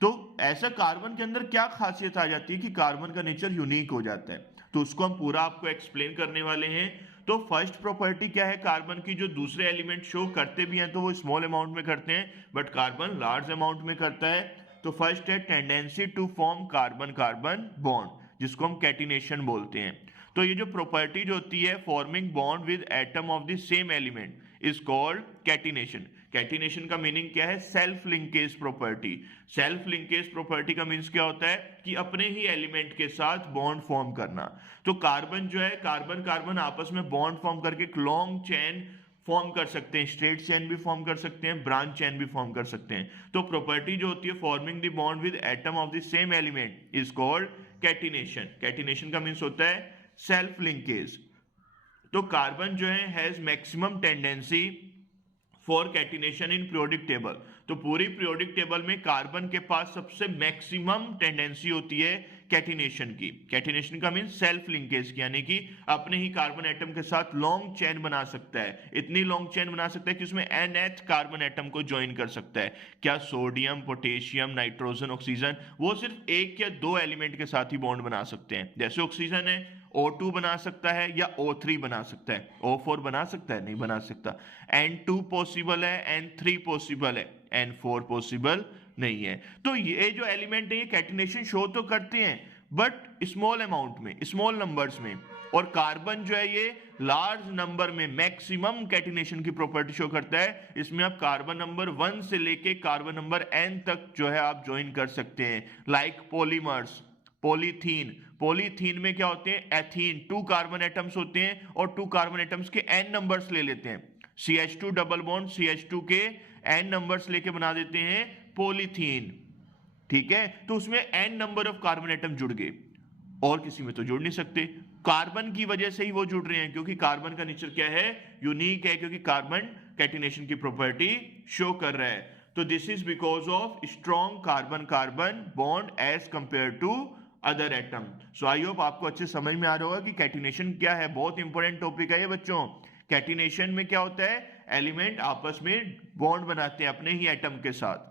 तो ऐसा कार्बन के अंदर क्या खासियत आ जाती है कि कार्बन का नेचर यूनिक हो जाता है, तो उसको हम पूरा आपको एक्सप्लेन करने वाले हैं। तो फर्स्ट प्रॉपर्टी क्या है कार्बन की, जो दूसरे एलिमेंट शो करते भी हैं तो वो स्मॉल अमाउंट में करते हैं, बट कार्बन लार्ज अमाउंट में करता है। तो फर्स्ट है tendency to form carbon carbon bond, जिसको हम कैटिनेशन बोलते हैं। तो ये जो प्रॉपर्टी जो होती है forming bond with atom of the same element is called catenation. Catenation का मीनिंग क्या है? Self linkage property. Self linkage property का मीन्स क्या होता है कि अपने ही एलिमेंट के साथ बॉन्ड फॉर्म करना। तो कार्बन जो है, कार्बन कार्बन आपस में बॉन्ड फॉर्म करके एक लॉन्ग चेन फॉर्म कर सकते हैं, स्ट्रेट चेन भी फॉर्म कर सकते हैं, ब्रांच चेन भी फॉर्म कर सकते हैं। तो प्रॉपर्टी जो होती है forming the bond with atom of the same element is called catenation. Catenation का मीन्स होता है सेल्फ लिंकेज। तो कार्बन जो है has maximum tendency for catenation in periodic table. तो पूरी पीरियोडिक टेबल में कार्बन के पास सबसे मैक्सिमम टेंडेंसी होती है कैटिनेशन की। कैटिनेशन का मीन सेल्फ लिंकेज की, यानी कि अपने ही कार्बन एटम के साथ लॉन्ग चेन बना सकता है। इतनी लॉन्ग चेन बना सकता है कि उसमें nth कार्बन एटम को ज्वाइन कर सकता है। क्या सोडियम, पोटेशियम, नाइट्रोजन, ऑक्सीजन, वो सिर्फ 1 या 2 एलिमेंट के साथ ही बॉन्ड बना सकते हैं। जैसे ऑक्सीजन है, O2 बना सकता है या O3 बना सकता है। O4 बना सकता है? नहीं बना सकता। N2 पॉसिबल है, N3 पॉसिबल है, N4 पॉसिबल नहीं है। तो ये जो एलिमेंट है ये कैटिनेशन शो तो करते हैं बट स्मॉल अमाउंट में, स्मॉल नंबर्स में, और कार्बन जो है ये लार्ज नंबर में मैक्सिमम कैटिनेशन की प्रॉपर्टी शो करता है। इसमें आप कार्बन नंबर 1 से लेके कार्बन नंबर n तक जो है आप ज्वाइन कर सकते हैं। लाइक पॉलीमर्स, पॉलीथीन, पॉलीथीन में क्या होते हैं? एथीन, 2 कार्बन एटम्स होते हैं और 2 कार्बन एटम्स के n नंबर्स ले लेते हैं। CH2 डबल बॉन्ड CH2 के n नंबर्स लेके बना देते हैं पॉलीथीन, ठीक है। तो उसमें n number of carbon atom जुड़ गए और किसी में तो जुड़ नहीं सकते। कार्बन की वजह से ही वो जुड़ रहे हैं क्योंकि कार्बन का नेचर क्या है? यूनिक है, क्योंकि कार्बन कैटिनेशन की प्रॉपर्टी शो कर रहा है। तो this is because of strong carbon carbon bond as compare to other atom. So I hope आपको अच्छे समझ में आ रहा होगा कि कैटिनेशन क्या है। बहुत इंपॉर्टेंट टॉपिक है ये बच्चों। कैटिनेशन में क्या होता है? एलिमेंट आपस में बॉन्ड बनाते हैं अपने ही एटम के साथ,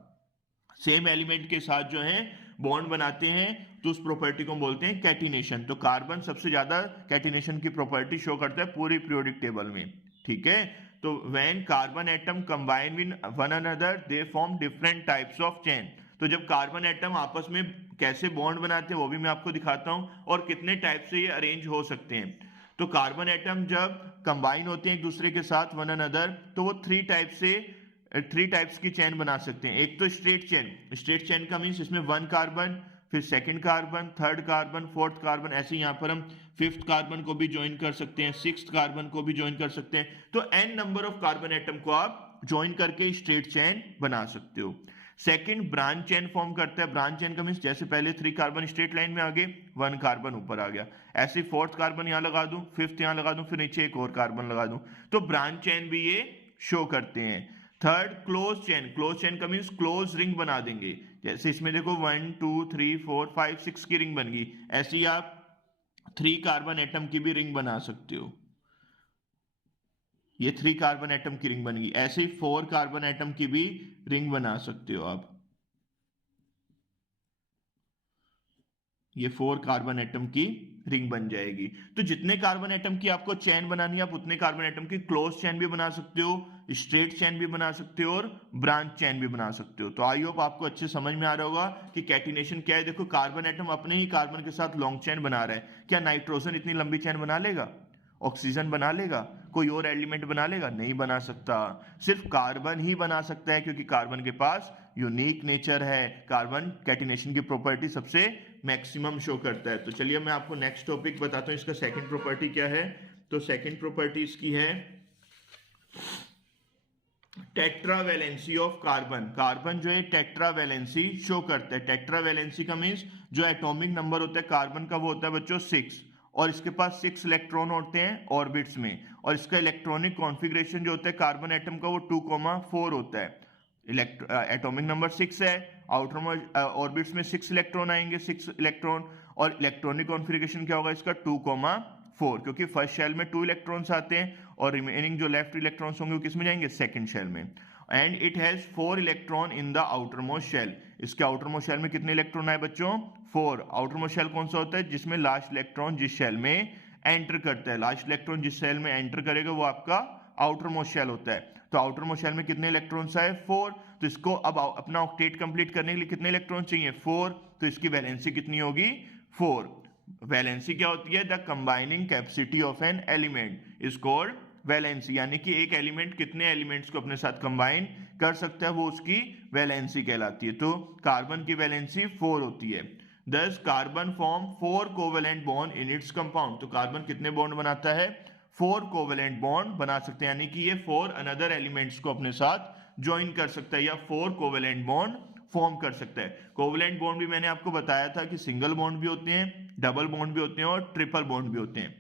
सेम एलिमेंट के साथ जो है बॉन्ड बनाते हैं, तो उस प्रॉपर्टी को बोलते हैं कैटिनेशन। तो कार्बन सबसे ज्यादा कैटिनेशन की प्रॉपर्टी शो करता है पूरी पीरियोडिक टेबल में, ठीक है। तो when carbon atom combine with one another they form different types of chain. तो जब कार्बन एटम आपस में कैसे बॉन्ड बनाते हैं वो भी मैं आपको दिखाता हूं, और कितने टाइप से ये अरेंज हो सकते हैं। तो कार्बन एटम जब कंबाइन होते हैं एक दूसरे के साथ वन अनदर, तो वो थ्री टाइप्स की चेन बना सकते हैं। एक तो स्ट्रेट चेन, स्ट्रेट चेन का मीन्स इसमें 1 कार्बन, फिर second carbon, third carbon, fourth carbon, ऐसे यहाँ पर हम फिफ्थ कार्बन को भी ज्वाइन कर सकते हैं, सिक्स्थ कार्बन को भी ज्वाइन कर सकते हैं। तो n number of carbon atom को आप ज्वाइन करके स्ट्रेट चेन बना सकते हो। सेकंड ब्रांच चेन फॉर्म करता है। ब्रांच चेन का मीन्स जैसे पहले 3 कार्बन स्ट्रेट लाइन में आगे, 1 कार्बन ऊपर आ गया, ऐसे फोर्थ कार्बन यहाँ लगा दूं, फिफ्थ यहाँ लगा दूं, फिर नीचे एक और कार्बन लगा दूं, तो ब्रांच चेन भी ये शो करते हैं। Third close chain, close chain का मीन्स क्लोज रिंग बना देंगे। जैसे इसमें देखो 1 2 3 4 5 6 की रिंग बन गई, ऐसे ही आप 3 कार्बन एटम की भी रिंग बना सकते हो। ये 3 कार्बन एटम की रिंग बन गई, ऐसे ही 4 कार्बन एटम की भी रिंग बना सकते हो आप। ये 4 कार्बन एटम की रिंग बन जाएगी। तो जितने कार्बन एटम की आपको चेन बनानी है, आप उतने कार्बन एटम की क्लोज चेन भी बना सकते हो, स्ट्रेट चेन भी बना सकते हो, और ब्रांच चेन भी बना सकते हो। तो आई होप आपको अच्छे समझ में आ रहा होगा कि कैटिनेशन क्या है। देखो कार्बन एटम अपने ही कार्बन के साथ लॉन्ग चेन बना रहा है। क्या नाइट्रोजन इतनी लंबी चेन बना लेगा? ऑक्सीजन बना लेगा? कोई और एलिमेंट बना लेगा? नहीं बना सकता। सिर्फ कार्बन ही बना सकता है, क्योंकि कार्बन के पास यूनिक नेचर है। कार्बन कैटिनेशन की प्रॉपर्टी सबसे मैक्सिमम शो करता है। तो चलिए मैं आपको नेक्स्ट टॉपिक बताता हूं, इसका सेकंड प्रॉपर्टी क्या है। तो सेकंड प्रॉपर्टी इसकी है टेट्रावैलेंसी ऑफ कार्बन। कार्बन जो है टेट्रावैलेंसी शो करता है। टेट्रावैलेंसी का मीन्स जो एटॉमिक नंबर होता है कार्बन का वो होता है बच्चों 6, और इसके पास 6 इलेक्ट्रॉन होते हैं ऑर्बिट्स में, और इसका इलेक्ट्रॉनिक कॉन्फ़िगरेशन जो होता है कार्बन एटम का वो 2,4 होता है। एटॉमिक नंबर 6 है, आउटर ऑर्बिट्स में 6 इलेक्ट्रॉन आएंगे, 6 इलेक्ट्रॉन, और इलेक्ट्रॉनिक कॉन्फ़िगरेशन क्या होगा इसका 2,4, क्योंकि फर्स्ट शेल में 2 इलेक्ट्रॉन्स आते हैं और रिमेनिंग जो लेफ्ट इलेक्ट्रॉन्स होंगे वो किस में जाएंगे? सेकंड शेल में। And it has 4 electron in the outermost shell. इसके आउटर मोस्ट शेल में कितने इलेक्ट्रॉन आए बच्चों? 4। आउटर मोस्ट शेल कौन सा होता है? जिसमें लास्ट इलेक्ट्रॉन जिस शेल में एंटर करता है, लास्ट इलेक्ट्रॉन जिस शेल में एंटर करेगा वो आपका आउटर मोस्ट शेल होता है। तो आउटर मोस्ट शेल में कितने इलेक्ट्रॉन्स आए? 4। तो इसको अब अपना ऑक्टेट कंप्लीट करने के लिए कितने इलेक्ट्रॉन चाहिए? 4। तो इसकी वैलेंसी कितनी होगी? 4। वैलेंसी क्या होती है? The combining capacity of an element is called valency, यानी कि एक एलिमेंट कितने एलिमेंट्स को अपने साथ कंबाइन कर सकता है वो उसकी वैलेंसी कहलाती है। तो कार्बन की वैलेंसी 4 होती है। दस carbon form 4 covalent bond in its compound. तो कार्बन कितने बॉन्ड बनाता है? 4 कोवेलेंट बॉन्ड बना सकते हैं, यानी कि ये 4 अनदर एलिमेंट्स को अपने साथ ज्वाइन कर सकता है या 4 कोवेलेंट बॉन्ड फॉर्म कर सकता है। कोवेलेंट बॉन्ड भी मैंने आपको बताया था कि सिंगल बॉन्ड भी होते हैं, डबल बॉन्ड भी होते हैं और ट्रिपल बॉन्ड भी होते हैं।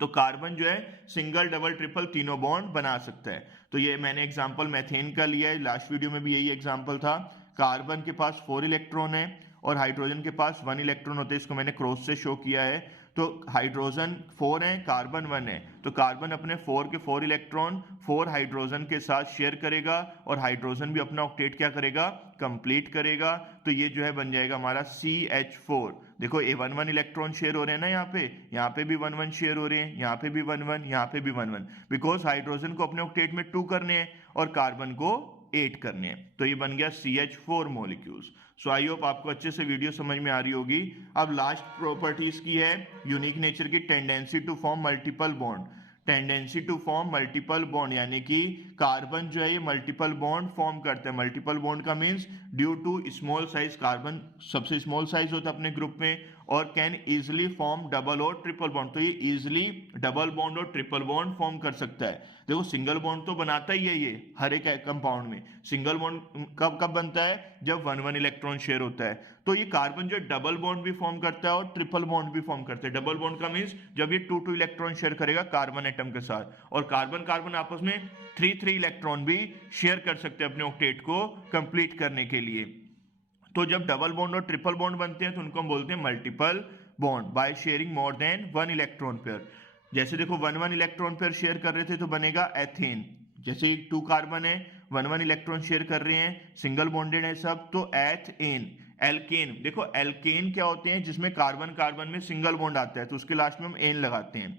तो कार्बन जो है सिंगल डबल ट्रिपल तीनों बॉन्ड बना सकता है। तो ये मैंने एग्जांपल मेथेन का लिया है, लास्ट वीडियो में भी यही एग्जांपल था। कार्बन के पास 4 इलेक्ट्रॉन है और हाइड्रोजन के पास 1 इलेक्ट्रॉन होते हैं, इसको मैंने क्रॉस से शो किया है। तो हाइड्रोजन 4 है, कार्बन 1 है, तो कार्बन अपने 4 के 4 इलेक्ट्रॉन 4 हाइड्रोजन के साथ शेयर करेगा और हाइड्रोजन भी अपना ऑक्टेट क्या करेगा? कंप्लीट करेगा। तो ये जो है बन जाएगा हमारा CH4। देखो ये 1 1 इलेक्ट्रॉन शेयर हो रहे हैं ना, यहाँ पे भी 1 1 शेयर हो रहे हैं, यहाँ पे भी 1 1, यहाँ पे भी 1 1, बिकॉज हाइड्रोजन को अपने ऑक्टेट में 2 करने हैं और कार्बन को 8 करने हैं, तो ये बन गया CH4 molecules. So I hope आपको अच्छे से वीडियो समझ में आ रही होगी। अब लास्ट प्रॉपर्टीज की है यूनिक नेचर की, tendency to form multiple bond. Tendency to form multiple bond यानी कि कार्बन जो है ये मल्टीपल बॉन्ड फॉर्म करते हैं। मल्टीपल बॉन्ड का means due to small size, carbon सबसे स्मॉल साइज होता है अपने ग्रुप में, और कैन इजिली फॉर्म डबल और ट्रिपल बॉन्ड, तो ये इजिली डबल बॉन्ड और ट्रिपल बॉन्ड फॉर्म कर सकता है। देखो सिंगल बॉन्ड तो बनाता ही है ये हर एक कंपाउंड में, सिंगल बॉन्ड कब कब बनता है, जब 1 1 इलेक्ट्रॉन शेयर होता है। तो ये कार्बन जो डबल बॉन्ड भी फॉर्म करता है और ट्रिपल बॉन्ड भी फॉर्म करता है। डबल बॉन्ड का मीन्स जब ये 2 2 इलेक्ट्रॉन शेयर करेगा कार्बन एटम के साथ, और कार्बन कार्बन आपस में 3 3 इलेक्ट्रॉन भी शेयर कर सकते हैं अपने ऑक्टेट को कंप्लीट करने के लिए। तो जब डबल बॉन्ड और ट्रिपल बॉन्ड बनते हैं तो उनको हम बोलते हैं multiple bond by sharing more than 1 electron pair. जैसे देखो 1 1 इलेक्ट्रॉन पेयर शेयर कर रहे थे तो बनेगा एथेन। जैसे 2 कार्बन है, 1 1 इलेक्ट्रॉन शेयर कर रहे हैं, सिंगल बॉन्डेड है सब, तो एथेन। एल्केन, देखो एल्केन क्या होते हैं, जिसमें कार्बन कार्बन में सिंगल बॉन्ड आता है तो उसके लास्ट में हम एन लगाते हैं।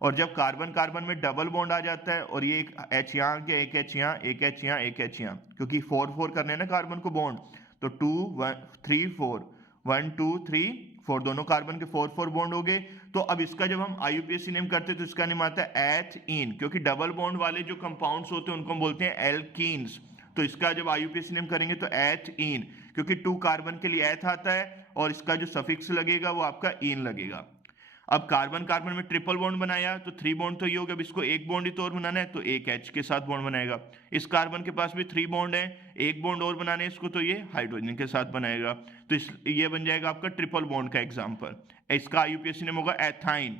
और जब कार्बन कार्बन में डबल बॉन्ड आ जाता है और ये एक एच यहाँ गया, एक एच यहाँ, एक एच यहाँ, एक एच यहाँ, क्योंकि 4 4 करने हैं ना कार्बन को बॉन्ड, तो 2 1 3 4, 1 2 3 4, दोनों कार्बन के 4 4 बॉन्ड हो गए। तो अब इसका जब हम IUPAC नेम करते हैं तो इसका नेम आता है एथीन, क्योंकि डबल बॉन्ड वाले जो कंपाउंड्स होते हैं उनको हम बोलते हैं एल्कीन्स। तो इसका जब IUPAC नेम करेंगे तो एथीन, क्योंकि 2 कार्बन के लिए एथ आता है और इसका जो सफिक्स लगेगा वो आपका इन लगेगा। अब कार्बन कार्बन में ट्रिपल बॉन्ड बनाया तो 3 बॉन्ड तो ये हो गया, अब इसको एक बॉन्ड ही तो और बनाना है तो एक H के साथ बॉन्ड बनाएगा। इस कार्बन के पास भी 3 बॉन्ड है, एक बॉन्ड और बनाने इसको तो ये हाइड्रोजन के साथ बनाएगा, तो ये बन जाएगा आपका ट्रिपल बॉन्ड का एग्जाम्पल। इसका IUPAC नेम होगा एथाइन,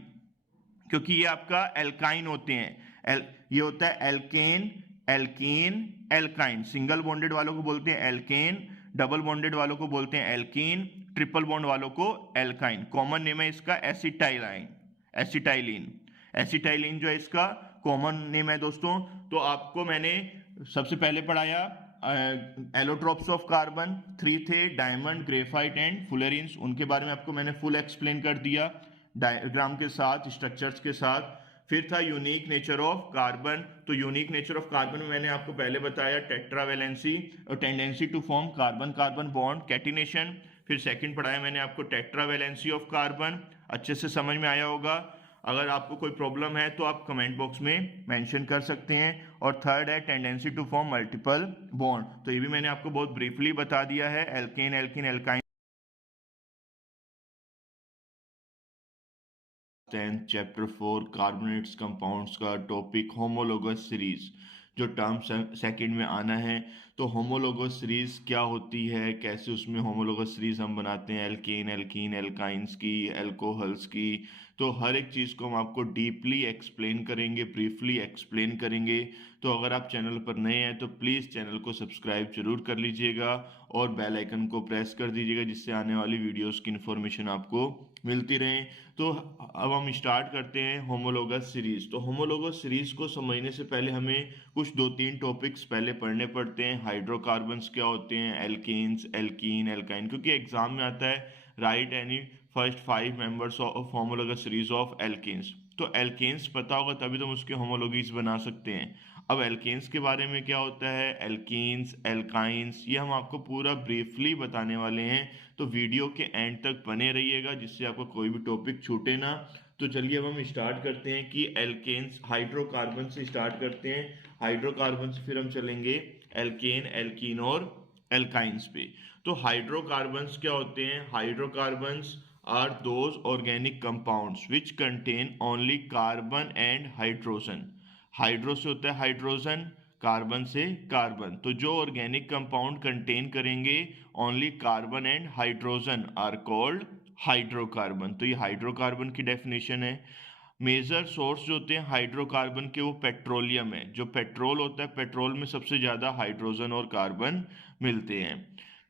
क्योंकि ये आपका एल्काइन होते हैं। ये होता है alkane, alkene, alkyne. Single bonded वालों को बोलते हैं एल्केन, डबल बॉन्डेड वालों को बोलते हैं एल्कीन, ट्रिपल बॉन्ड वालों को एल्काइन। कॉमन नेम है इसका एसिटाइलाइन, एसिटाइलिन। एसिटाइलिन जो है इसका कॉमन नेम है दोस्तों। तो आपको मैंने सबसे पहले पढ़ाया एलोट्रोप्स ऑफ कार्बन, 3 थे, डायमंड, ग्रेफाइट एंड फुलेरिन्स, उनके बारे में आपको मैंने फुल एक्सप्लेन कर दिया डायग्राम के साथ, स्ट्रक्चर्स के साथ। फिर था यूनिक नेचर ऑफ कार्बन, तो यूनिक नेचर ऑफ कार्बन में मैंने आपको पहले बताया टेट्रावेलेंसी और tendency to form carbon carbon bond, catenation. फिर सेकंड पढ़ाया मैंने आपको टेट्रावेलेंसी ऑफ कार्बन, अच्छे से समझ में आया होगा। अगर आपको कोई प्रॉब्लम है तो आप कमेंट बॉक्स में मेंशन कर सकते हैं। और थर्ड है tendency to form multiple bond, तो ये भी मैंने आपको बहुत ब्रीफली बता दिया है, alkane, alkene, alkyne. 10th chapter 4 carbonates compounds का टॉपिक होमोलोगस सीरीज, जो टर्म सेकंड में आना है। तो होमोलोगस सीरीज क्या होती है, कैसे उसमें होमोलोगस सीरीज हम बनाते हैं, एल्केन, एल्कीन, एल्काइंस की, एल्कोहल्स की, तो हर एक चीज़ को हम आपको डीपली एक्सप्लेन करेंगे, ब्रीफली एक्सप्लेन करेंगे। तो अगर आप चैनल पर नए हैं तो प्लीज़ चैनल को सब्सक्राइब जरूर कर लीजिएगा और बेल आइकन को प्रेस कर दीजिएगा, जिससे आने वाली वीडियोस की इन्फॉर्मेशन आपको मिलती रहे। तो अब हम स्टार्ट करते हैं होमोलोगस सीरीज। तो होमोलोगस सीरीज को समझने से पहले हमें कुछ 2-3 टॉपिक्स पहले पढ़ने पड़ते हैं। हाइड्रोकार्बन्स क्या होते हैं, एल्केन्स, एल्कीन, एल्काइन, क्योंकि एग्जाम में आता है right any first 5 members of homologous series of alkanes. तो एल्केन्स पता होगा तभी तो हम उसके होमोलोगीज बना सकते हैं। अब एल्केन्स के बारे में क्या होता है, एल्कीन्स, एल्काइंस, ये हम आपको पूरा ब्रीफली बताने वाले हैं। तो वीडियो के एंड तक बने रहिएगा, जिससे आपको कोई भी टॉपिक छूटे ना। तो चलिए अब हम स्टार्ट करते हैं कि एल्केन्स, हाइड्रोकार्बन से स्टार्ट करते हैं। हाइड्रोकार्बन से फिर हम चलेंगे एल्केन, एल्कीन और एल्काइंस पे। तो हाइड्रोकार्बन्स क्या होते हैं, hydrocarbons are those organic compounds which contain only carbon and hydrogen. Hydro से होता है हाइड्रोजन, कार्बन से कार्बन, तो जो ऑर्गेनिक कंपाउंड कंटेन करेंगे only carbon and hydrogen are called hydrocarbon. तो ये हाइड्रोकार्बन की डेफिनेशन है। मेजर सोर्स जो होते हैं हाइड्रोकार्बन के वो पेट्रोलियम है। जो पेट्रोल होता है, पेट्रोल में सबसे ज़्यादा हाइड्रोजन और कार्बन मिलते हैं।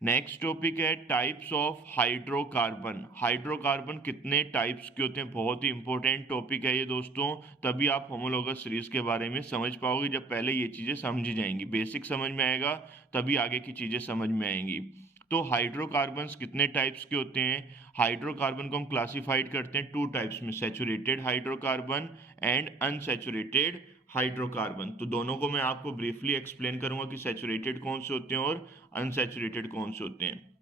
नेक्स्ट टॉपिक है टाइप्स ऑफ हाइड्रोकार्बन। हाइड्रोकार्बन कितने टाइप्स के होते हैं, बहुत ही इंपॉर्टेंट टॉपिक है ये दोस्तों। तभी आप होमोलोगस सीरीज के बारे में समझ पाओगे, जब पहले ये चीज़ें समझी जाएंगी, बेसिक समझ में आएगा तभी आगे की चीज़ें समझ में आएंगी। तो हाइड्रोकार्बन्स कितने टाइप्स के होते हैं? हाइड्रोकार्बन को हम क्लासिफाइड करते हैं टू टाइप्स में, saturated hydrocarbon and unsaturated hydrocarbon. तो दोनों को मैं आपको ब्रीफली एक्सप्लेन करूंगा कि सैचुरेटेड कौन से होते हैं और अनसैचुरेटेड कौन से होते हैं।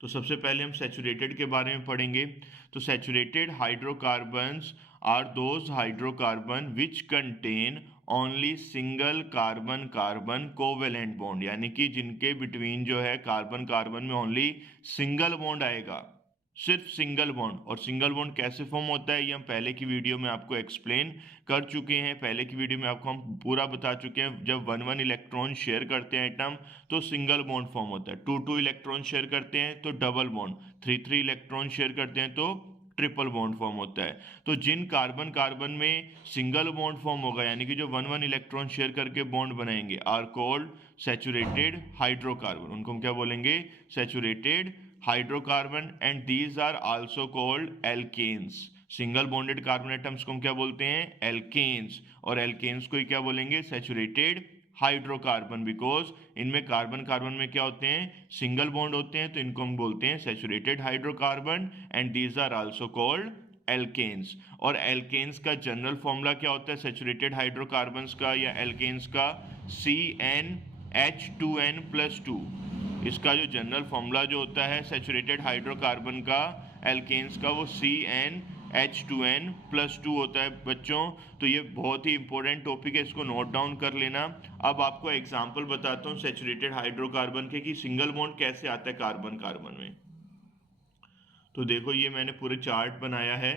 तो सबसे पहले हम सैचुरेटेड के बारे में पढ़ेंगे। तो saturated hydrocarbons are those hydrocarbon which contain only single carbon carbon covalent bond, यानी कि जिनके बिटवीन जो है कार्बन कार्बन में ओनली सिंगल बॉन्ड आएगा, सिर्फ सिंगल बॉन्ड। और सिंगल बॉन्ड कैसे फॉर्म होता है ये हम पहले की वीडियो में आपको एक्सप्लेन कर चुके हैं। पहले की वीडियो में आपको हम पूरा बता चुके हैं, जब वन वन इलेक्ट्रॉन शेयर करते हैं एटम तो सिंगल बॉन्ड फॉर्म होता है, टू टू इलेक्ट्रॉन शेयर करते हैं तो double bond, three three electron share करते हैं तो ट्रिपल बॉन्ड फॉर्म होता है। तो जिन कार्बन कार्बन में सिंगल बॉन्ड फॉर्म होगा, यानी कि जो वन वन इलेक्ट्रॉन शेयर करके बॉन्ड बनाएंगे, आर कॉल्ड सैचुरेटेड हाइड्रोकार्बन। उनको हम क्या बोलेंगे? Saturated hydrocarbon. And these are also called alkanes. Single bonded carbon atoms को हम क्या बोलते हैं? एल्केन्स। और एल्केन्स को ही क्या बोलेंगे? सैचुरेटेड हाइड्रोकार्बन, बिकॉज इनमें कार्बन कार्बन में क्या होते हैं? सिंगल बॉन्ड होते हैं, तो इनको हम बोलते हैं saturated hydrocarbon. And these are also called alkanes. और एल्केन्स का जनरल फॉर्मूला क्या होता है सैचुरेटेड हाइड्रोकार्बन्स का या एल्केन्स का? CnH2n+2। इसका जो जनरल फॉर्मूला जो होता है सैचुरेटेड हाइड्रोकार्बन का, एल्केन्स का, वो CnH2n+2 होता है बच्चों। तो ये बहुत ही इंपॉर्टेंट टॉपिक है, इसको नोट डाउन कर लेना। अब आपको एग्जांपल बताता हूँ सैचुरेटेड हाइड्रोकार्बन के कि सिंगल बॉन्ड कैसे आता है कार्बन कार्बन में। तो देखो ये मैंने पूरे चार्ट बनाया है,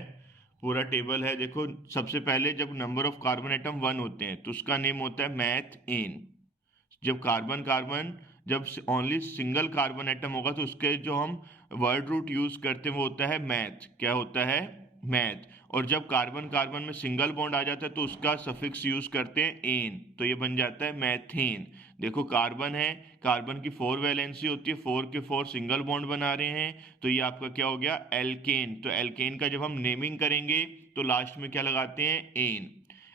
पूरा टेबल है। देखो सबसे पहले जब नंबर ऑफ कार्बन एटम 1 होते हैं तो उसका नेम होता है मैथेन। जब कार्बन कार्बन जब ओनली सिंगल कार्बन एटम होगा तो उसके जो हम वर्ड रूट यूज करते हैं वो होता है मैथ। क्या होता है? मैथ। और जब कार्बन कार्बन में सिंगल बॉन्ड आ जाता है तो उसका सफिक्स यूज करते हैं एन, तो ये बन जाता है मैथेन। देखो कार्बन है, कार्बन की 4 वैलेंसी होती है, 4 के 4 सिंगल बॉन्ड बना रहे हैं, तो ये आपका क्या हो गया? एल्केन। तो एल्केन का जब हम नेमिंग करेंगे तो लास्ट में क्या लगाते हैं? एन।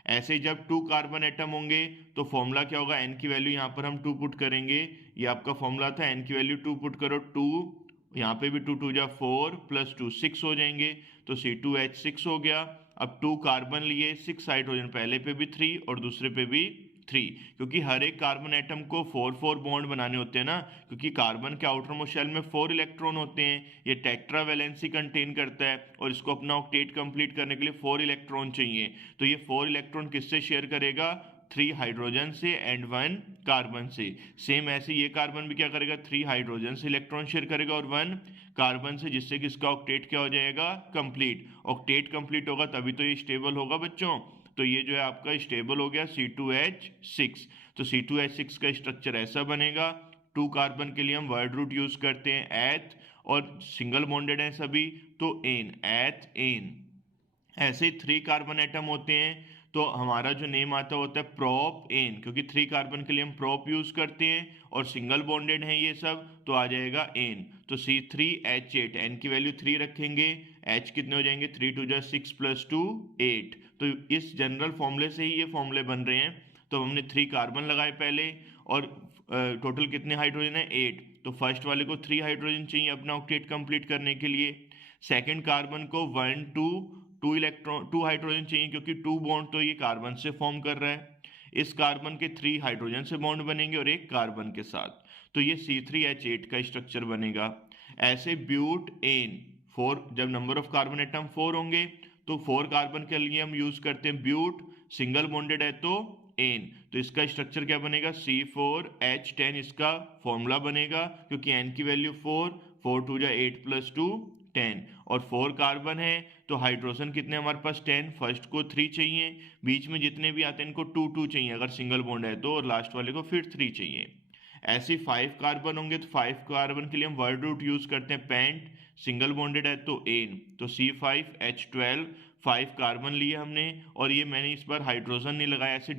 ऐसे जब 2 कार्बन एटम होंगे तो फॉर्मूला क्या होगा? एन की वैल्यू यहाँ पर हम 2 पुट करेंगे, ये आपका फॉर्मूला था, एन की वैल्यू 2 पुट करो, 2 यहाँ पे भी 2 2 जा 4 प्लस 2 6 हो जाएंगे, तो C2H6 हो गया। अब 2 कार्बन लिए, 6 हाइड्रोजन, पहले पे भी 3 और दूसरे पे भी 3, क्योंकि हर एक कार्बन एटम को 4 बॉन्ड बनाने होते हैं ना, क्योंकि कार्बन के आउटर मोस्ट शेल में 4 इलेक्ट्रॉन होते हैं, ये टेट्रा वैलेंसी कंटेन करता है और इसको अपना ऑक्टेट कंप्लीट करने के लिए 4 इलेक्ट्रॉन चाहिए। तो ये 4 इलेक्ट्रॉन किससे शेयर करेगा? 3 हाइड्रोजन से एंड 1 कार्बन से। सेम ऐसे ये कार्बन भी क्या करेगा? 3 हाइड्रोजन से इलेक्ट्रॉन शेयर करेगा और 1 कार्बन से, जिससे कि इसका ऑक्टेट क्या हो जाएगा? कंप्लीट। ऑक्टेट कंप्लीट होगा तभी तो ये स्टेबल होगा बच्चों। तो ये जो है आपका स्टेबल हो गया C2H6। तो C2H6 का स्ट्रक्चर ऐसा बनेगा। 2 कार्बन के लिए हम वर्ड रूट यूज करते हैं एथ, और सिंगल बॉन्डेड है सभी तो एन, एथ एन। ऐसे 3 कार्बन एटम होते हैं तो हमारा जो नेम आता होता है प्रोप एन, क्योंकि 3 कार्बन के लिए हम प्रोप यूज करते हैं और सिंगल बॉन्डेड हैं ये सब, तो आ जाएगा एन। तो C3H8, एन की वैल्यू 3 रखेंगे, H कितने हो जाएंगे? 3 2 जा 6 प्लस 2 8। तो इस जनरल फॉर्मूले से ही ये फॉर्मूले बन रहे हैं। तो हमने 3 कार्बन लगाए पहले, और टोटल कितने हाइड्रोजन है? 8। तो फर्स्ट वाले को 3 हाइड्रोजन चाहिए अपना ऑक्टेट कंप्लीट करने के लिए। सेकंड कार्बन को 1 2 2 इलेक्ट्रॉन 2 हाइड्रोजन चाहिए, क्योंकि 2 बॉन्ड तो ये कार्बन से फॉर्म कर रहा है। इस कार्बन के 3 हाइड्रोजन से बॉन्ड बनेंगे और एक कार्बन के साथ, तो ये C3H8 का स्ट्रक्चर बनेगा। ऐसे ब्यूट एन 4, जब नंबर ऑफ कार्बन एटम 4 होंगे तो 4 कार्बन के लिए हम यूज करते हैं ब्यूट, सिंगल बॉन्डेड है तो एन। तो इसका स्ट्रक्चर क्या बनेगा? C4H10 इसका फॉर्मूला बनेगा, क्योंकि एन की वैल्यू 4, 4 2 जा 8 प्लस 2 10, और 4 कार्बन है तो हाइड्रोजन कितने हमारे पास? 10। फर्स्ट को 3 चाहिए, बीच में जितने भी आते हैं इनको 2 2 चाहिए अगर सिंगल बॉन्ड है तो, और लास्ट वाले को फिर 3 चाहिए। ऐसे 5 कार्बन होंगे तो 5 कार्बन के लिए हम वर्ड रूट यूज करते हैं पेंट, सिंगल बॉन्डेड है तो एन, तो C5H12, 5 कार्बन लिए हमने, और ये मैंने इस बार हाइड्रोजन नहीं लगाया, ऐसे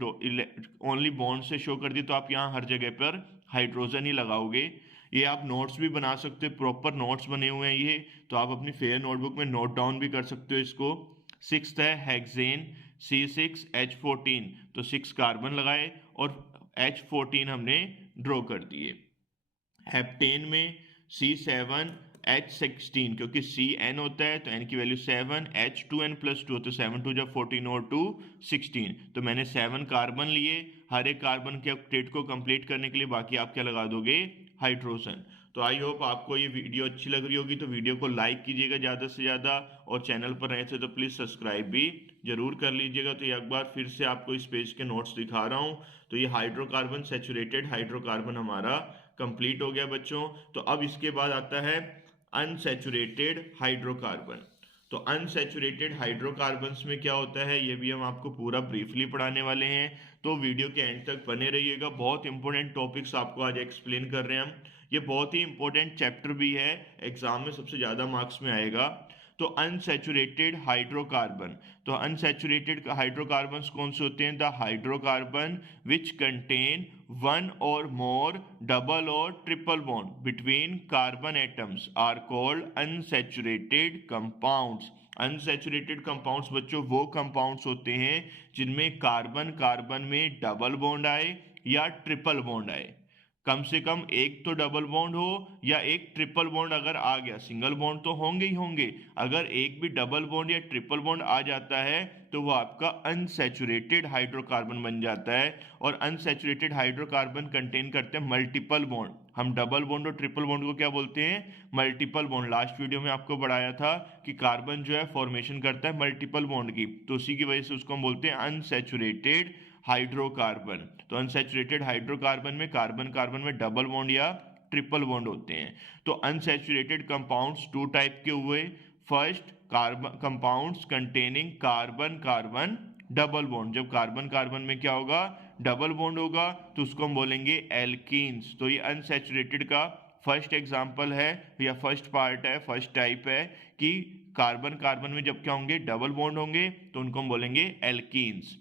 ओनली बॉन्ड से शो कर दी, तो आप यहाँ हर जगह पर हाइड्रोजन ही लगाओगे। ये आप नोट्स भी बना सकते हो, प्रॉपर नोट्स बने हुए हैं ये, तो आप अपनी फेयर नोटबुक में नोट डाउन भी कर सकते हो इसको। 6th है हेक्सेन, C6H14, तो 6 कार्बन लगाए और H14 हमने ड्रॉ कर दिए। हेप्टेन में C7H16, क्योंकि CN होता है तो N की वैल्यू 7, H2N+2, तो 7 2 जब 14 और 2 16, तो मैंने 7 कार्बन लिए, हर एक कार्बन के ऑक्टेट को कंप्लीट करने के लिए, बाकी आप क्या लगा दोगे, हाइड्रोजन। तो आई होप आपको ये वीडियो अच्छी लग रही होगी, तो वीडियो को लाइक कीजिएगा ज़्यादा से ज़्यादा, और चैनल पर रहे थे तो प्लीज़ सब्सक्राइब भी जरूर कर लीजिएगा। तो एक बार फिर से आपको इस पेज के नोट्स दिखा रहा हूँ। तो ये हाइड्रोकार्बन, सैचुरेटेड हाइड्रोकार्बन हमारा कंप्लीट हो गया बच्चों। तो अब इसके बाद आता है अनसैचुरेटेड हाइड्रोकार्बन। तो अनसैचुरेटेड हाइड्रोकार्बन्स में क्या होता है ये भी हम आपको पूरा ब्रीफली पढ़ाने वाले हैं, तो वीडियो के एंड तक बने रहिएगा। बहुत इंपॉर्टेंट टॉपिक्स आपको आज एक्सप्लेन कर रहे हैं हम। ये बहुत ही इंपॉर्टेंट चैप्टर भी है, एग्जाम में सबसे ज़्यादा मार्क्स में आएगा। तो अनसैचुरेटेड हाइड्रोकार्बन, तो अनसैचुरेटेड हाइड्रोकार्बन्स कौन से होते हैं, the hydrocarbon which contain one or more double और triple bond between carbon atoms are called unsaturated compounds. Unsaturated compounds बच्चों वो कंपाउंड्स होते हैं जिनमें कार्बन कार्बन में डबल बॉन्ड आए या ट्रिपल बॉन्ड आए, कम से कम एक तो डबल बॉन्ड हो या एक ट्रिपल बॉन्ड अगर आ गया, सिंगल बॉन्ड तो होंगे ही होंगे, अगर एक भी डबल बॉन्ड या ट्रिपल बॉन्ड आ जाता है तो वो आपका अनसैचुरेटेड हाइड्रोकार्बन बन जाता है। और अनसैचुरेटेड हाइड्रोकार्बन कंटेन करते हैं मल्टीपल बॉन्ड। हम डबल बॉन्ड और ट्रिपल बॉन्ड को क्या बोलते हैं, मल्टीपल बॉन्ड। लास्ट वीडियो में आपको बढ़ाया था कि कार्बन जो है फॉर्मेशन करता है मल्टीपल बॉन्ड की, तो उसी की वजह से उसको हम बोलते हैं अनसैचुरेटेड हाइड्रोकार्बन। तो अनसैचुरेटेड हाइड्रोकार्बन में कार्बन कार्बन में डबल बॉन्ड या ट्रिपल बॉन्ड होते हैं। तो अनसैचुरेटेड कंपाउंड्स टू टाइप के हुए, first carbon compounds containing carbon carbon double bond. जब कार्बन कार्बन में क्या होगा, डबल बॉन्ड होगा, तो उसको हम बोलेंगे एल्कीन्स। तो ये अनसैचुरेटेड का फर्स्ट एग्जाम्पल है या फर्स्ट पार्ट है, फर्स्ट टाइप है कि कार्बन कार्बन में जब क्या होंगे, डबल बॉन्ड होंगे, तो उनको हम बोलेंगे एल्कीन्स।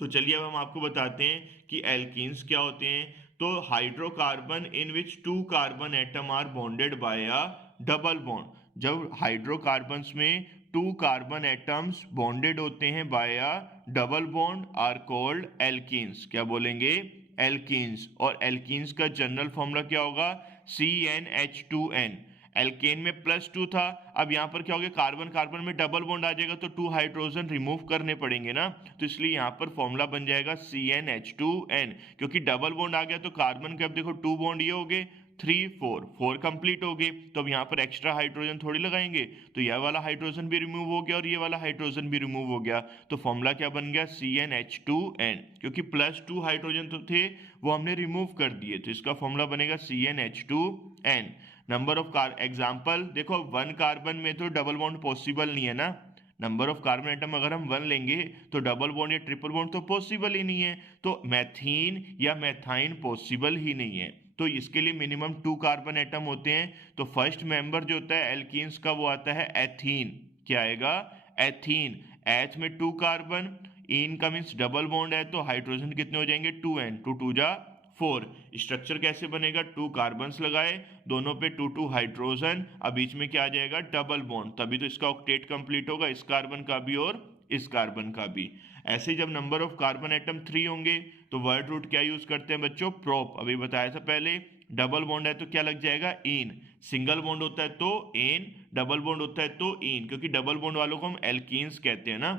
तो चलिए अब हम आपको बताते हैं कि एल्कीन्स क्या होते हैं। तो hydrocarbon in which two carbon atom are bonded by a double bond. जब हाइड्रोकार्बन्स में टू कार्बन एटम्स बॉन्डेड होते हैं by a double bond are called alkenes. क्या बोलेंगे, एल्कीन्स। और एल्कीन्स का जनरल फॉर्मूला क्या होगा, CnH2n। एल्केन में +2 था, अब यहाँ पर क्या हो गया, कार्बन कार्बन में डबल बॉन्ड आ जाएगा तो 2 हाइड्रोजन रिमूव करने पड़ेंगे ना, तो इसलिए यहाँ पर फॉर्मूला बन जाएगा CnH2n। क्योंकि डबल बॉन्ड आ गया तो कार्बन के अब देखो 2 बॉन्ड ये हो गए, 3 4 4 कंप्लीट हो गए, तो अब यहाँ पर एक्स्ट्रा हाइड्रोजन थोड़ी लगाएंगे, तो यह वाला हाइड्रोजन भी रिमूव हो गया और ये वाला हाइड्रोजन भी रिमूव हो गया, तो फॉर्मूला क्या बन गया, CnH2n। क्योंकि +2 हाइड्रोजन तो थे वो हमने रिमूव कर दिए, तो इसका फॉर्मूला बनेगा CnH2n। नंबर ऑफ एग्जाम्पल देखो, 1 कार्बन में तो डबल बॉन्ड पॉसिबल नहीं है ना, नंबर ऑफ कार्बन एटम अगर हम 1 लेंगे तो डबल बॉन्ड या ट्रिपल बॉन्ड तो पॉसिबल ही नहीं है, तो मैथीन या मैथाइन पॉसिबल ही नहीं है, तो इसके लिए मिनिमम 2 कार्बन एटम होते हैं। तो फर्स्ट मेंबर जो होता है एल्कीन्स का वो आता है एथीन। क्या आएगा, एथीन। एच में 2 कार्बन, इन का मीन्स डबल बॉन्ड है, तो हाइड्रोजन कितने हो जाएंगे, 2n, 2 2 जा 4। स्ट्रक्चर कैसे बनेगा, 2 कार्बन्स लगाए, दोनों पे 2 2 हाइड्रोजन, अब बीच में क्या आ जाएगा, डबल बॉन्ड, तभी तो इसका ऑक्टेट कंप्लीट होगा, इस कार्बन का भी और इस कार्बन का भी। ऐसे जब नंबर ऑफ कार्बन एटम 3 होंगे तो वर्ड रूट क्या यूज करते हैं बच्चों, प्रोप। अभी बताया था पहले, डबल बॉन्ड है तो क्या लग जाएगा, इन। सिंगल बॉन्ड होता है तो एन, डबल बॉन्ड होता है तो इन, क्योंकि डबल बॉन्ड वालों को हम एल्कीन्स कहते हैं ना।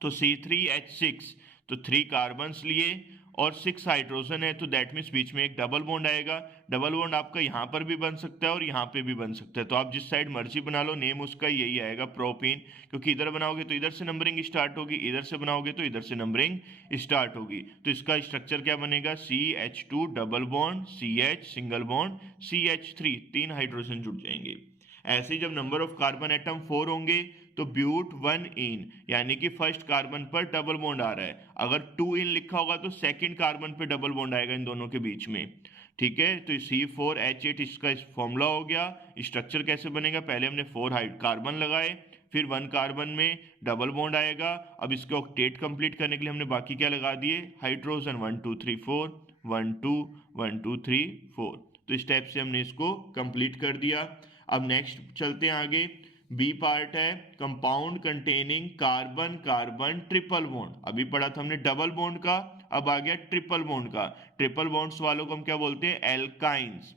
तो C3H6, तो 3 कार्बन्स लिए और 6 हाइड्रोजन है, तो दैट मीन्स बीच में एक डबल बॉन्ड आएगा। डबल बॉन्ड आपका यहाँ पर भी बन सकता है और यहाँ पे भी बन सकता है, तो आप जिस साइड मर्जी बना लो, नेम उसका यही आएगा, प्रोपीन। क्योंकि इधर बनाओगे तो इधर से नंबरिंग स्टार्ट होगी, इधर से बनाओगे तो इधर से नंबरिंग स्टार्ट होगी। तो इसका स्ट्रक्चर क्या बनेगा, CH2 double bond, CH single bond, CH3 3 hydrogen जुड़ जाएंगे। ऐसे ही जब नंबर ऑफ कार्बन एटम 4 होंगे तो ब्यूट 1 इन, यानी कि फर्स्ट कार्बन पर डबल बॉन्ड आ रहा है, अगर 2 इन लिखा होगा तो सेकंड कार्बन पे डबल बॉन्ड आएगा इन दोनों के बीच में, ठीक है। तो C4H8 इसका फॉर्मूला हो गया। स्ट्रक्चर कैसे बनेगा, पहले हमने 4 कार्बन लगाए, फिर 1 कार्बन में डबल बॉन्ड आएगा, अब इसके ऑक्टेट कंप्लीट करने के लिए हमने बाकी क्या लगा दिए, हाइड्रोजन, 1 2 3 4 1 2 1 2 3 4। तो इस टाइप से हमने इसको कंप्लीट कर दिया। अब नेक्स्ट चलते हैं आगे, बी पार्ट है compound containing carbon carbon triple bond. अभी पढ़ा था हमने डबल बॉन्ड का, अब आ गया ट्रिपल बॉन्ड का। ट्रिपल बॉन्ड्स वालों को हम क्या बोलते हैं, एल्काइंस।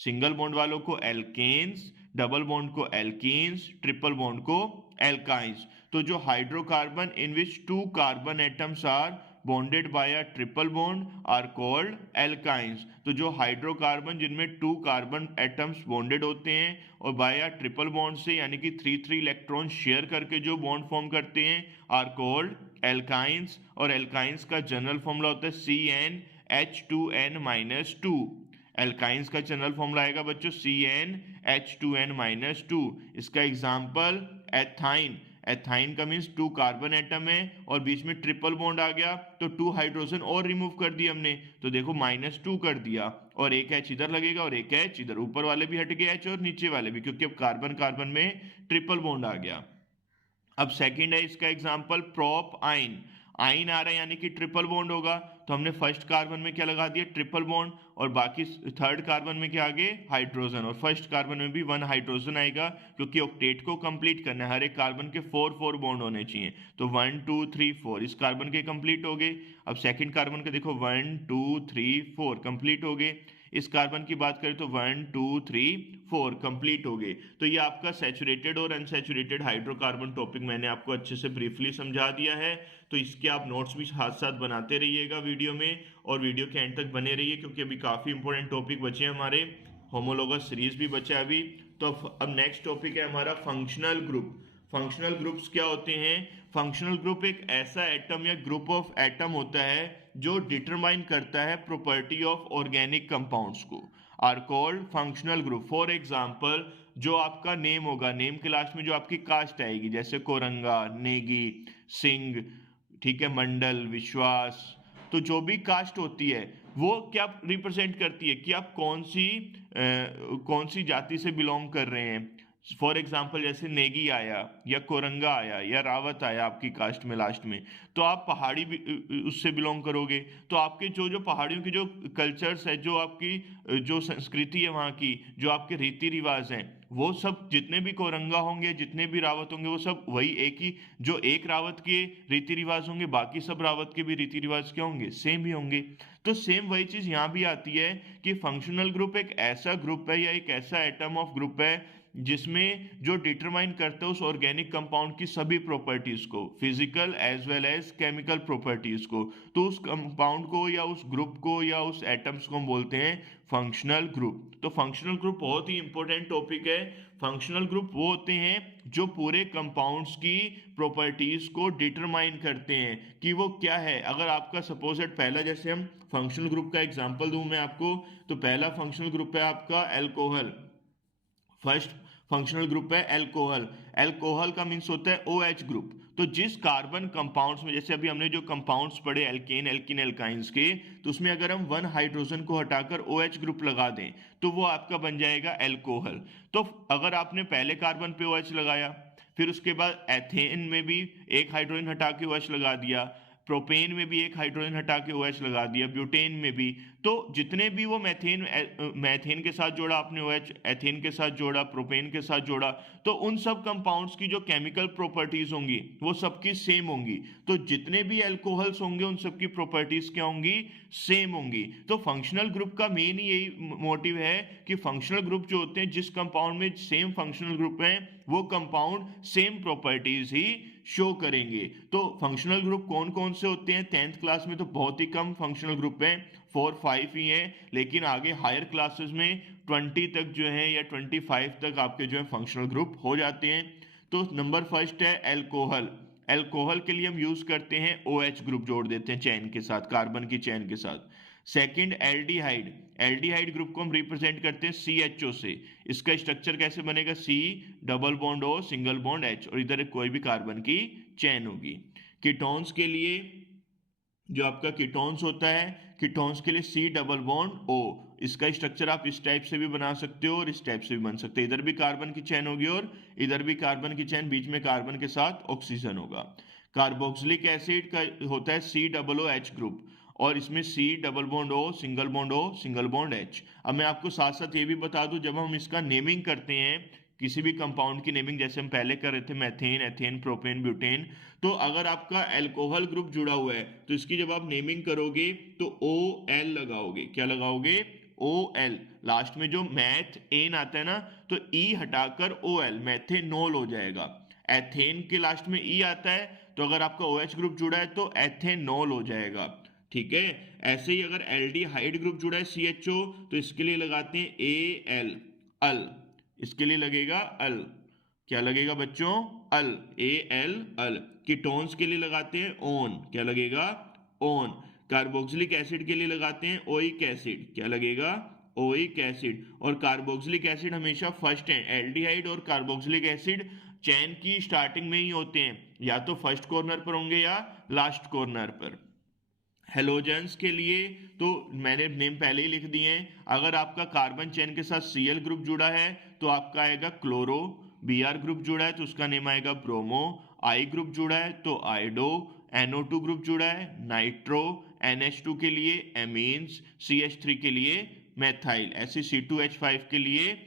सिंगल बॉन्ड वालों को एल्केन्स, डबल बॉन्ड को एल्कीन्स, ट्रिपल बॉन्ड को एल्काइंस। तो जो hydrocarbon in which two carbon atoms are bonded by a triple bond are called alkynes. तो जो हाइड्रोकार्बन जिनमें टू कार्बन एटम्स बॉन्डेड होते हैं और बाय अ ट्रिपल बॉन्ड से यानी कि 3 इलेक्ट्रॉन शेयर करके जो बॉन्ड फॉर्म करते हैं आर कॉल्ड एल्काइंस। और एल्काइंस का जनरल फॉर्मूला होता है CnH2n-2। एल्काइंस का जनरल फॉर्मूला आएगा बच्चों CnH2n-2। इसका एग्जांपल एथाइन। एथाइन का मीन्स टू कार्बन एटम है और बीच में ट्रिपल बॉन्ड आ गया तो 2 हाइड्रोजन और रिमूव कर दिया हमने, तो देखो -2 कर दिया और एक H इधर लगेगा और एक H इधर, ऊपर वाले भी हट गए H और नीचे वाले भी, क्योंकि अब कार्बन कार्बन में ट्रिपल बॉन्ड आ गया। अब सेकंड है इसका एग्जांपल प्रोप आइन। आइन आ रहा है यानी कि ट्रिपल बॉन्ड होगा, तो हमने फर्स्ट कार्बन में क्या लगा दिया, ट्रिपल बॉन्ड, और बाकी थर्ड कार्बन में क्या आगे हाइड्रोजन, और फर्स्ट कार्बन में भी 1 हाइड्रोजन आएगा क्योंकि ऑक्टेट को कंप्लीट करना है, हर एक कार्बन के 4 बॉन्ड होने चाहिए। तो 1 2 3 4 इस कार्बन के कंप्लीट हो गए। अब सेकंड कार्बन का देखो 1 2 3 4 कंप्लीट हो गए। इस कार्बन की बात करें तो 1 2 3 4 कंप्लीट हो गए। तो ये आपका सैचुरेटेड और अनसैचुरेटेड हाइड्रोकार्बन टॉपिक मैंने आपको अच्छे से ब्रीफली समझा दिया है। तो इसके आप नोट्स भी साथ साथ बनाते रहिएगा वीडियो में, और वीडियो के एंड तक बने रहिए क्योंकि अभी काफ़ी इंपॉर्टेंट टॉपिक बचे हैं हमारे, होमोलोगस सीरीज भी बचा है अभी। तो अब नेक्स्ट टॉपिक है हमारा फंक्शनल ग्रुप। फंक्शनल ग्रुप्स क्या होते हैं? फंक्शनल ग्रुप एक ऐसा एटम या ग्रुप ऑफ एटम होता है जो डिटरमाइन करता है प्रॉपर्टी ऑफ ऑर्गेनिक कंपाउंड्स को, are called functional group. For example जो आपका नेम होगा, नेम के लास्ट में जो आपकी कास्ट आएगी, जैसे कोरंगा, नेगी, सिंह, ठीक है, मंडल, विश्वास, तो जो भी कास्ट होती है वो क्या रिप्रेजेंट करती है कि आप कौन सी जाति से बिलोंग कर रहे हैं। फॉर एग्जाम्पल जैसे नेगी आया या कोरंगा आया या रावत आया आपकी कास्ट में लास्ट में, तो आप पहाड़ी उससे बिलोंग करोगे, तो आपके जो जो पहाड़ियों की जो कल्चर्स है, जो आपकी जो संस्कृति है वहाँ की, जो आपके रीति रिवाज हैं, वो सब जितने भी कोरंगा होंगे, जितने भी रावत होंगे, वो सब वही एक ही, जो एक रावत के रीति रिवाज होंगे बाकी सब रावत के भी रीति रिवाज क्या होंगे, सेम ही होंगे। तो सेम वही चीज यहाँ भी आती है कि फंक्शनल ग्रुप एक ऐसा ग्रुप है या एक ऐसा एटम ऑफ ग्रुप है जिसमें जो डिटरमाइन करता है उस ऑर्गेनिक कंपाउंड की सभी प्रॉपर्टीज को, physical as well as chemical properties को। तो उस कंपाउंड को या उस ग्रुप को या उस एटम्स को हम बोलते हैं फंक्शनल ग्रुप। तो फंक्शनल ग्रुप बहुत ही इंपॉर्टेंट टॉपिक है। फंक्शनल ग्रुप वो होते हैं जो पूरे कंपाउंड्स की प्रॉपर्टीज को डिटरमाइन करते हैं कि वो क्या है। अगर आपका सपोजेट पहला, जैसे हम फंक्शनल ग्रुप का एग्जांपल दूं मैं आपको, तो पहला फंक्शनल ग्रुप है आपका एल्कोहल। फर्स्ट फंक्शनल ग्रुप है एल्कोहल। एल्कोहल का मीन्स होता है OH ग्रुप। तो जिस कार्बन कंपाउंड्स में, जैसे अभी हमने जो कंपाउंड्स पढ़े एल्केन, एल्किन, एल्काइंस के, तो उसमें अगर हम 1 हाइड्रोजन को हटाकर OH ग्रुप लगा दें तो वो आपका बन जाएगा एल्कोहल। तो अगर आपने पहले कार्बन पे OH लगाया, फिर उसके बाद एथेन में भी 1 हाइड्रोजन हटा के OH लगा दिया, प्रोपेन में भी 1 हाइड्रोजन हटा के OH लगा दिया, ब्यूटेन में भी, तो जितने भी वो मैथेन के साथ जोड़ा आपने OH, एथेन के साथ जोड़ा, प्रोपेन के साथ जोड़ा, तो उन सब कंपाउंड्स की जो केमिकल प्रॉपर्टीज होंगी वो सबकी सेम होंगी। तो जितने भी एल्कोहल्स होंगे उन सबकी प्रॉपर्टीज क्या होंगी, सेम होंगी। तो फंक्शनल ग्रुप का मेन ही यही मोटिव है कि फंक्शनल ग्रुप जो होते हैं, जिस कंपाउंड में सेम फंक्शनल ग्रुप है वो कंपाउंड सेम प्रॉपर्टीज ही शो करेंगे। तो फंक्शनल ग्रुप कौन कौन से होते हैं? 10th क्लास में तो बहुत ही कम फंक्शनल ग्रुप है, 4 5 ही है, लेकिन आगे हायर क्लासेस में 20 तक जो है या 25 तक आपके जो है फंक्शनल ग्रुप हो जाते हैं। तो नंबर फर्स्ट है एल्कोहल। एल्कोहल के लिए हम यूज करते हैं OH ग्रुप जोड़ देते हैं चेन के साथ, कार्बन की चेन के साथ। Second aldehyde. एल्डिहाइड ग्रुप को हम रिप्रेजेंट करते हैं CHO से। इसका स्ट्रक्चर कैसे बनेगा? C double bond O single bond H, और इधर कोई भी कार्बन की चेन होगी। कीटोन्स के लिए जो आपका कीटोन्स होता है, कीटोन्स के लिए C डबल बॉन्ड O। इसका स्ट्रक्चर आप इस टाइप से भी बना सकते हो और इस टाइप से भी बन सकते हो, इधर भी कार्बन की चेन होगी और इधर भी कार्बन की चेन, बीच में कार्बन के साथ ऑक्सीजन होगा। कार्बोक्सिलिक एसिड का होता है COOH ग्रुप, और इसमें C double bond O single bond O single bond H। अब मैं आपको साथ साथ ये भी बता दूं, जब हम इसका नेमिंग करते हैं किसी भी कंपाउंड की नेमिंग, जैसे हम पहले कर रहे थे मैथेन, एथेन, प्रोपेन, ब्यूटेन, तो अगर आपका एल्कोहल ग्रुप जुड़ा हुआ है तो इसकी जब आप नेमिंग करोगे तो OL लगाओगे। क्या लगाओगे? ओ एल, लास्ट में जो मैथ एन आता है ना, तो ई हटाकर ओ एल मैथेनोल हो जाएगा। एथेन के लास्ट में ई आता है, तो अगर आपका ओ एच ग्रुप जुड़ा है तो एथेनॉल हो जाएगा। ठीक है, ऐसे ही अगर एल्डिहाइड ग्रुप जुड़ा है सी एच ओ, तो इसके लिए लगाते हैं ए एल, अल, इसके लिए लगेगा अल, क्या लगेगा बच्चों, अल, ए एल, अल। कीटोन्स के लिए लगाते हैं ओन, क्या लगेगा, ओन। कार्बोक्सिलिक एसिड के लिए लगाते हैं ओइक एसिड, क्या लगेगा, ओइक एसिड। और कार्बोक्सिलिक एसिड हमेशा फर्स्ट है, एल्डिहाइड और कार्बोक्सिलिक एसिड चैन की स्टार्टिंग में ही होते हैं, या तो फर्स्ट कॉर्नर पर होंगे या लास्ट कॉर्नर पर। हेलोजेंस के लिए तो मैंने नेम पहले ही लिख दिए हैं। अगर आपका कार्बन चेन के साथ Cl ग्रुप जुड़ा है तो आपका आएगा क्लोरो, Br ग्रुप जुड़ा है तो उसका नेम आएगा ब्रोमो, I ग्रुप जुड़ा है तो आइडो, NO2 ग्रुप जुड़ा है नाइट्रो, NH2 के लिए एमीन्स, CH3 के लिए मेथाइल, ऐसे C2H5 के लिए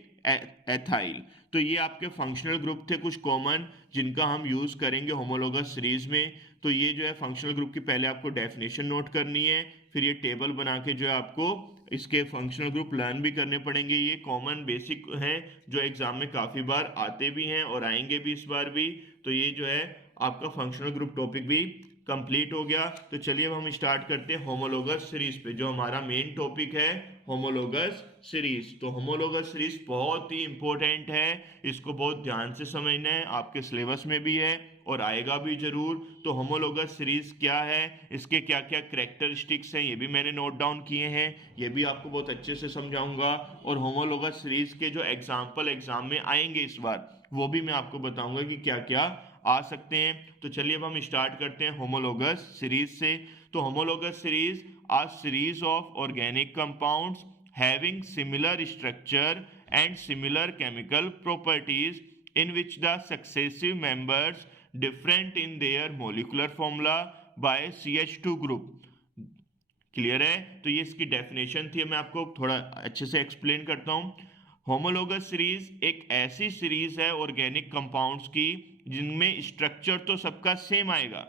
एथाइल। तो ये आपके फंक्शनल ग्रुप थे कुछ कॉमन, जिनका हम यूज करेंगे होमोलोगस सीरीज में। तो ये जो है फंक्शनल ग्रुप की पहले आपको डेफिनेशन नोट करनी है, फिर ये टेबल बना के जो है आपको इसके फंक्शनल ग्रुप लर्न भी करने पड़ेंगे। ये कॉमन बेसिक है जो एग्जाम में काफी बार आते भी हैं और आएंगे भी इस बार भी। तो ये जो है आपका फंक्शनल ग्रुप टॉपिक भी कंप्लीट हो गया। तो चलिए अब हम स्टार्ट करते हैं होमोलोगस सीरीज पे, जो हमारा मेन टॉपिक है होमोलोगस सीरीज। तो होमोलोगस सीरीज बहुत ही इंपॉर्टेंट है, इसको बहुत ध्यान से समझना है, आपके सिलेबस में भी है और आएगा भी जरूर। तो होमोलोगस सीरीज क्या है, इसके क्या क्या कैरेक्टरिस्टिक्स हैं, ये भी मैंने नोट डाउन किए हैं, ये भी आपको बहुत अच्छे से समझाऊंगा। और होमोलोगस सीरीज के जो एग्जाम्पल एग्जाम में आएंगे इस बार, वो भी मैं आपको बताऊंगा कि क्या क्या आ सकते हैं। तो चलिए अब हम स्टार्ट करते हैं होमोलोगस सीरीज से। तो homologous series R series of organic compounds having similar structure and similar chemical properties in which the successive members different in their molecular formula by CH2 group। Clear है? तो ये इसकी definition थी, मैं आपको थोड़ा अच्छे से एक्सप्लेन करता हूं। होमोलोगस सीरीज एक ऐसी सीरीज है ऑर्गेनिक कंपाउंड्स की जिनमें स्ट्रक्चर तो सबका सेम आएगा।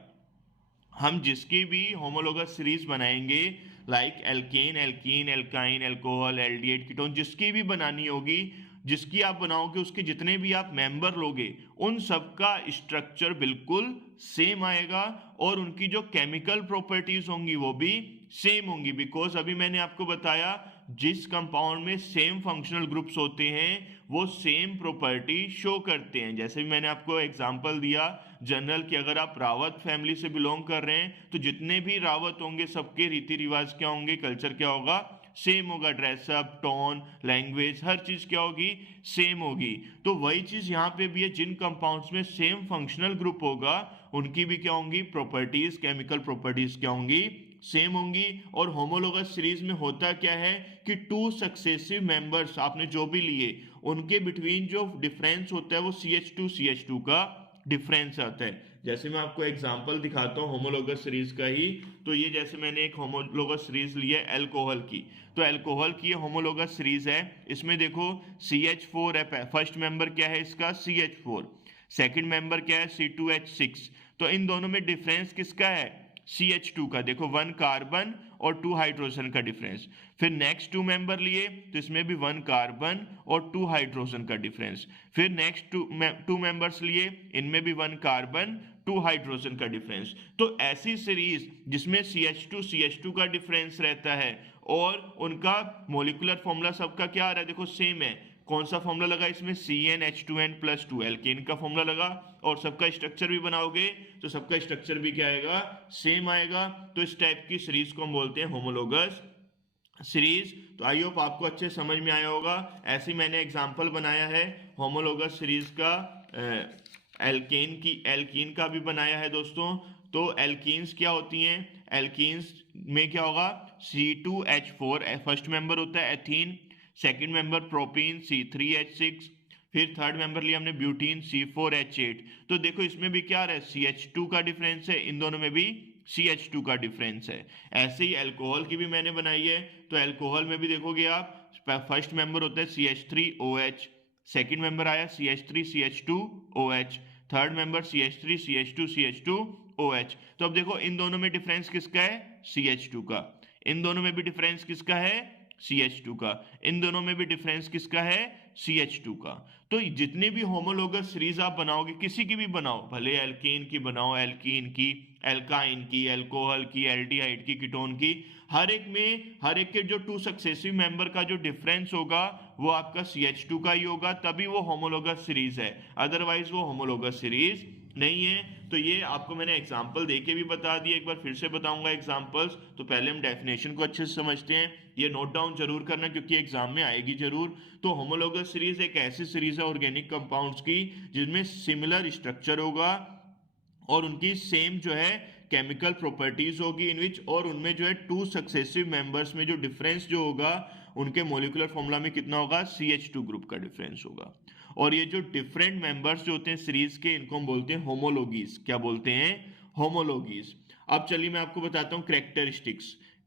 हम जिसकी भी होमोलोगस सीरीज बनाएंगे, like alkane, alkene, alkyne, alcohol, aldehyde, ketone, जिसकी भी बनानी होगी, जिसकी आप बनाओगे उसके जितने भी आप मेंबर लोगे उन सबका स्ट्रक्चर बिल्कुल सेम आएगा और उनकी जो केमिकल प्रॉपर्टीज होंगी वो भी सेम होंगी। बिकॉज अभी मैंने आपको बताया जिस कंपाउंड में सेम फंक्शनल ग्रुप्स होते हैं वो सेम प्रॉपर्टी शो करते हैं। जैसे भी मैंने आपको एग्जांपल दिया जनरल कि अगर आप रावत फैमिली से बिलोंग कर रहे हैं तो जितने भी रावत होंगे सबके रीति रिवाज क्या होंगे, कल्चर क्या होगा, सेम होगा। ड्रेसअप, टोन, लैंग्वेज, हर चीज क्या होगी, सेम होगी। तो वही चीज यहाँ पे भी है, जिन कंपाउंड्स में सेम फंक्शनल ग्रुप होगा उनकी भी क्या होंगी प्रॉपर्टीज, केमिकल प्रॉपर्टीज क्या होंगी, सेम होंगी। और होमोलोगस सीरीज में होता क्या है कि टू सक्सेसिव मेंबर्स आपने जो भी लिए उनके बिटवीन जो डिफरेंस होता है वो CH2 का डिफरेंस आता है। जैसे मैं आपको एग्जांपल दिखाता हूँ होमोलोगस सीरीज का ही। तो ये जैसे मैंने एक होमोलोगस सीरीज ली है एल्कोहल की, तो एल्कोहल की ये होमोलोगस सीरीज है। इसमें देखो CH4 है, फर्स्ट मेंबर क्या है इसका CH4, सेकंड मेंबर क्या है C2H6। तो इन दोनों में डिफरेंस किसका है, CH2 का। देखो 1 कार्बन और 2 हाइड्रोजन का डिफरेंस। फिर नेक्स्ट 2 मेंबर लिए तो इसमें भी 1 कार्बन और 2 हाइड्रोजन का डिफरेंस। फिर नेक्स्ट 2 मेंबर्स लिए, इनमें भी 1 कार्बन 2 हाइड्रोजन का डिफरेंस। तो ऐसी सीरीज जिसमें CH2 का डिफरेंस रहता है और उनका मोलिकुलर फॉर्मूला सबका क्या आ रहा है, देखो सेम है। कौन सा फॉर्मूला लगा इसमें, CnH2n+2 एल्केन का फॉर्मूला लगा। और सबका स्ट्रक्चर भी बनाओगे तो सबका स्ट्रक्चर भी क्या आएगा, सेम आएगा। तो इस टाइप की सीरीज को हम बोलते हैं होमोलोगस सीरीज। तो आई होप आपको अच्छे समझ में आया होगा। ऐसे ही मैंने एग्जांपल बनाया है होमोलोगस सीरीज का, एल्कीन का भी बनाया है दोस्तों। तो एल्कीन्स क्या होती हैं, एल्कीन्स में क्या होगा, C2H4 फर्स्ट मेंबर होता है ethene, second member propene C3H6, फिर थर्ड मेंबर लिया हमने ब्यूटीन C4H8। तो देखो इसमें भी क्या रहा है, CH2 का डिफरेंस है, इन दोनों में भी CH2 का डिफरेंस है। ऐसे ही अल्कोहल की भी मैंने बनाई है। तो अल्कोहल में भी देखोगे आप फर्स्ट मेंबर होता है CH3OH, सेकंड मेंबर आया CH3CH2OH, थर्ड मेंबर CH3CH2CH2OH। तो अब देखो इन दोनों में डिफरेंस किसका है, CH2 का। इन दोनों में भी डिफरेंस किसका है, CH2 का। इन दोनों में भी डिफरेंस किसका है? CH2 का। तो जितने भी होमोलोगस सीरीज आप बनाओगे, किसी की भी बनाओ, भले एल्केन की बनाओ, एल्कीन की, एल्काइन की, एल्कोहल की, एल्डिहाइड की, कीटोन की, हर एक के जो टू सक्सेसिव मेंबर का जो डिफरेंस होगा वो आपका CH2 का ही होगा, तभी वो होमोलोगस सीरीज है, अदरवाइज वो होमोलोगस सीरीज नहीं है। तो ये आपको मैंने एग्जांपल देके भी बता दिया, एक बार फिर से बताऊंगा एग्जांपल्स। तो पहले हम डेफिनेशन को अच्छे से समझते हैं, ये नोट डाउन जरूर करना क्योंकि एग्जाम में आएगी जरूर। तो होमोलोगस सीरीज एक ऐसी सीरीज है ऑर्गेनिक कंपाउंड्स की जिनमें सिमिलर स्ट्रक्चर होगा और उनकी सेम जो है केमिकल प्रॉपर्टीज होगी इन विच, और उनमें जो है टू सक्सेसिव मेंबर्स में जो डिफरेंस जो होगा उनके मोलिकुलर फॉर्मूला में कितना होगा? CH2 ग्रुप का डिफरेंस होगा। और ये जो डिफरेंट मेंबर्स जो होते हैं सीरीज के, इनको हम बोलते हैं होमोलॉगीज। क्या बोलते हैं? होमोलॉगीज। अब चलिए मैं आपको बताता हूं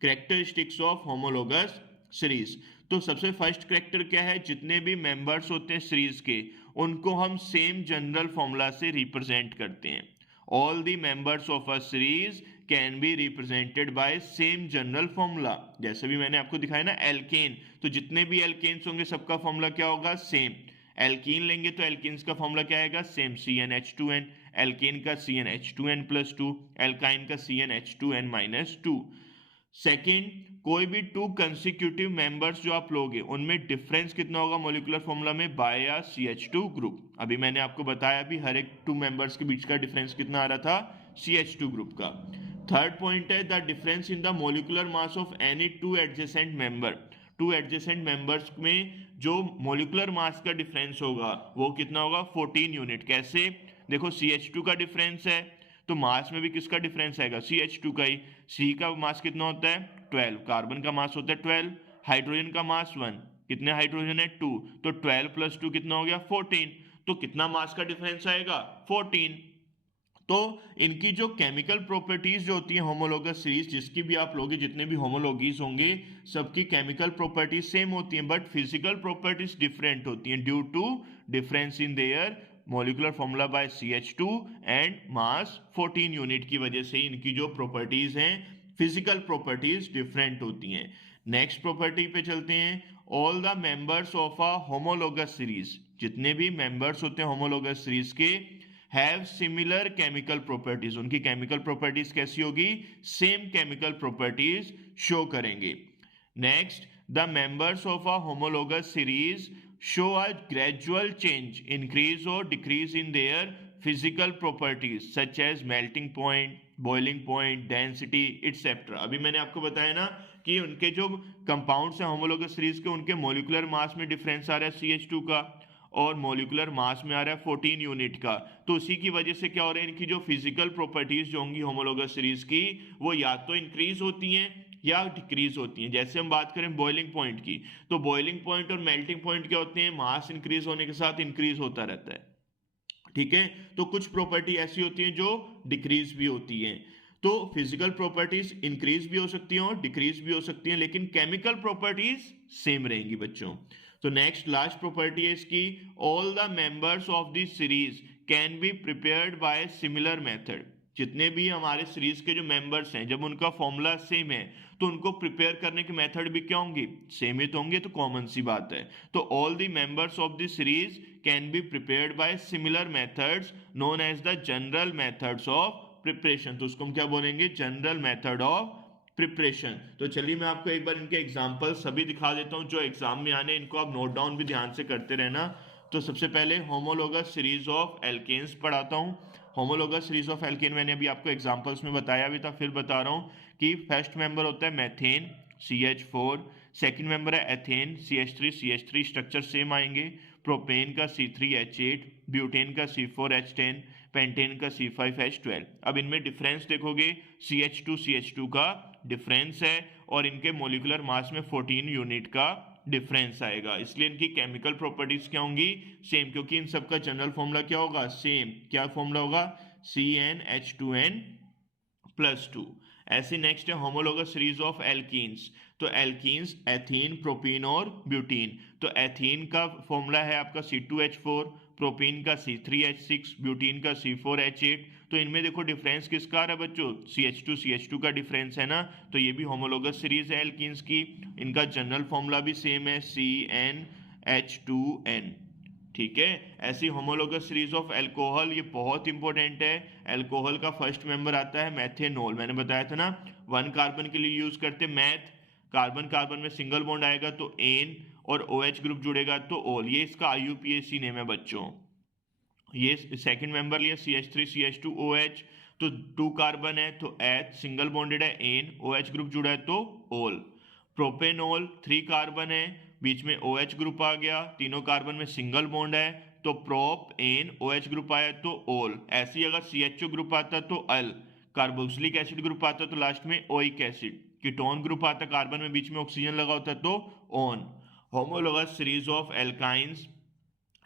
कैरेक्टरिस्टिक्स ऑफ होमोलोगस सीरीज। तो सबसे फर्स्ट कैरेक्टर क्या है? जितने भी मेंबर्स होते हैं सीरीज के उनको हम सेम जनरल फॉर्मूला से रिप्रेजेंट करते हैं। All the members of a series can be represented by same general formula। जैसे भी मैंने आपको दिखाया ना एल्केन, तो जितने भी एल्केन्स होंगे सबका फॉर्मूला क्या होगा? सेम। एल्कीन लेंगे तो एल्कीन्स का फॉर्मूला क्या आएगा? Same, CnH2n। एल्केन का CnH2n+2, एल्काइन का CnH2n-2। सेकेंड, कोई भी टू कंसिक्यूटिव मेंबर्स जो आप लोगे उनमें डिफरेंस कितना होगा मोलिकुलर फॉर्मूला में? बाय या CH2 ग्रुप। अभी मैंने आपको बताया भी हर एक टू मेंबर्स के बीच का डिफरेंस कितना आ रहा था? CH2 ग्रुप का। थर्ड पॉइंट है the difference in the molecular mass of any two adjacent member. Two adjacent members में जो मोलिकुलर मास का डिफरेंस होगा वो कितना होगा? 14 यूनिट। कैसे? देखो CH2 का डिफरेंस है तो मास में भी किसका डिफरेंस आएगा? CH2 का ही। C का मास कितना होता है? 12। कार्बन का मास होता है 12। हाइड्रोजन का मास 1। कितने हाइड्रोजन है? 2। तो 12+2 कितना हो गया? 14। तो कितना मास का डिफरेंस आएगा? 14। तो इनकी जो केमिकल प्रॉपर्टीज जो होती है होमोलोगस सीरीज, जिसकी भी आप लोगे, जितने भी होमोलॉगीज होंगे सबकी केमिकल प्रॉपर्टीज सेम होती हैं बट फिजिकल प्रॉपर्टीज डिफरेंट होती हैं due to difference in their molecular formula by CH2 and mass 14 unit की वजह से इनकी जो प्रॉपर्टीज हैं फिजिकल प्रॉपर्टीज डिफरेंट होती हैं। नेक्स्ट प्रॉपर्टी पे चलते हैं। All the members of a homologous series, जितने भी मेंबर्स होते हैं होमोलोगस सीरीज के, हैव सिमिलर केमिकल प्रॉपर्टीज। उनकी केमिकल प्रॉपर्टीज कैसी होगी? सेम केमिकल प्रॉपर्टीज शो करेंगे। Next, the members of a homologous series show a gradual change, increase or decrease in their physical properties such as melting point, boiling point, density, etc। अभी मैंने आपको बताया ना कि उनके जो कंपाउंड्स हैं होमोलोगस सीरीज के, उनके मोलिकुलर मास में डिफरेंस आ रहा है CH2 का और मोलिकुलर मास में आ रहा है 14 यूनिट का। तो उसी की वजह से क्या हो रहा है, इनकी जो फिजिकल प्रॉपर्टीज जो होंगी होमोलोगस सीरीज की वो या तो इंक्रीज होती हैं या डिक्रीज होती हैं। जैसे हम बात करें बॉइलिंग पॉइंट की, तो बॉइलिंग पॉइंट और मेल्टिंग पॉइंट क्या होते हैं? मास इंक्रीज होने के साथ इंक्रीज होता रहता है, ठीक है। तो कुछ प्रॉपर्टी ऐसी होती हैं जो डिक्रीज भी होती हैं। तो फिजिकल प्रॉपर्टीज इंक्रीज भी हो सकती हैं और डिक्रीज भी हो सकती हैं, लेकिन केमिकल प्रॉपर्टीज सेम रहेंगी बच्चों। तो नेक्स्ट लास्ट प्रॉपर्टी है इसकी, all the members of this series can be prepared by similar method. जितने भी हमारे सीरीज के जो मेंबर्स हैं, जब उनका फॉर्मूला सेम है तो उनको प्रिपेयर करने के मेथड भी क्या होंगे? सेम ही तो होंगे, तो कॉमन सी बात है। तो all the members of the series can be prepared by similar methods known as the general methods of preparation. तो उसको हम क्या बोलेंगे? General method of preparation. तो चलिए मैं आपको एक बार इनके एग्जाम्पल सभी दिखा देता हूं जो एग्जाम में आने, इनको आप नोट डाउन भी ध्यान से करते रहना। तो सबसे पहले होमोलोगस सीरीज ऑफ एल्केन्स पढ़ाता हूं। होमोलोगस सीरीज ऑफ एल्केन मैंने अभी आपको एग्जांपल्स में बताया भी था, फिर बता रहा हूं कि फर्स्ट मेंबर होता है मेथेन CH4, सेकंड मेंबर है एथेन CH3 स्ट्रक्चर सेम आएंगे, प्रोपेन का C3H8, ब्यूटेन का C4H10, पेंटेन का C5H12। अब इनमें डिफरेंस देखोगे, CH2 का डिफरेंस है और इनके मोलिकुलर मास में 14 यूनिट का डिफरेंस आएगा, इसलिए इनकी केमिकल प्रॉपर्टीज क्या होंगी? सेम, क्योंकि इन सबका जनरल फॉर्मूला क्या होगा? सेम। क्या फॉर्मूला होगा? CnH2n+2। ऐसे नेक्स्ट है होमोलोगस सीरीज ऑफ एल्कीन्स। तो एल्कीन्स एथीन, प्रोपीन और ब्यूटीन। तो एथीन का फॉर्मूला है आपका C2H4, प्रोपीन का C3H6, ब्यूटीन का C4H8। तो इनमें देखो डिफरेंस किसका आ रहा है बच्चों, CH2 का डिफरेंस है ना। तो ये भी होमोलोगस सीरीज है एल्कीन्स की। इनका जनरल फॉर्मूला भी सेम है, CnH2n। ठीक है, ऐसी होमोलोगस सीरीज ऑफ अल्कोहल, ये बहुत इंपॉर्टेंट है। अल्कोहल का फर्स्ट मेंबर आता है मैथेनॉल, मैंने बताया था ना, 1 कार्बन के लिए यूज करते मैथ, कार्बन कार्बन में सिंगल बॉन्ड आएगा तो एन, और OH ग्रुप जुड़ेगा तो ओल। ये इसका IUPAC नेम है बच्चों। ये सेकंड मेंबर लिया CH3CH2OH, तो 2 कार्बन है तो H, सिंगल बॉन्डेड है एन, OH ग्रुप जुड़ा है तो ओल। प्रोपेनॉल 3 कार्बन है, बीच में OH ग्रुप आ गया, तीनों कार्बन में सिंगल बॉन्ड है तो प्रोप एन, OH ग्रुप आया तो ओल। ऐसे ही अगर CHO ग्रुप आता तो अल, कार्बोक्सिलिक एसिड ग्रुप आता तो लास्ट में ओइक एसिड, कीटोन ग्रुप आता कार्बन में बीच में ऑक्सीजन लगा होता तो on. Homologous series of alkynes,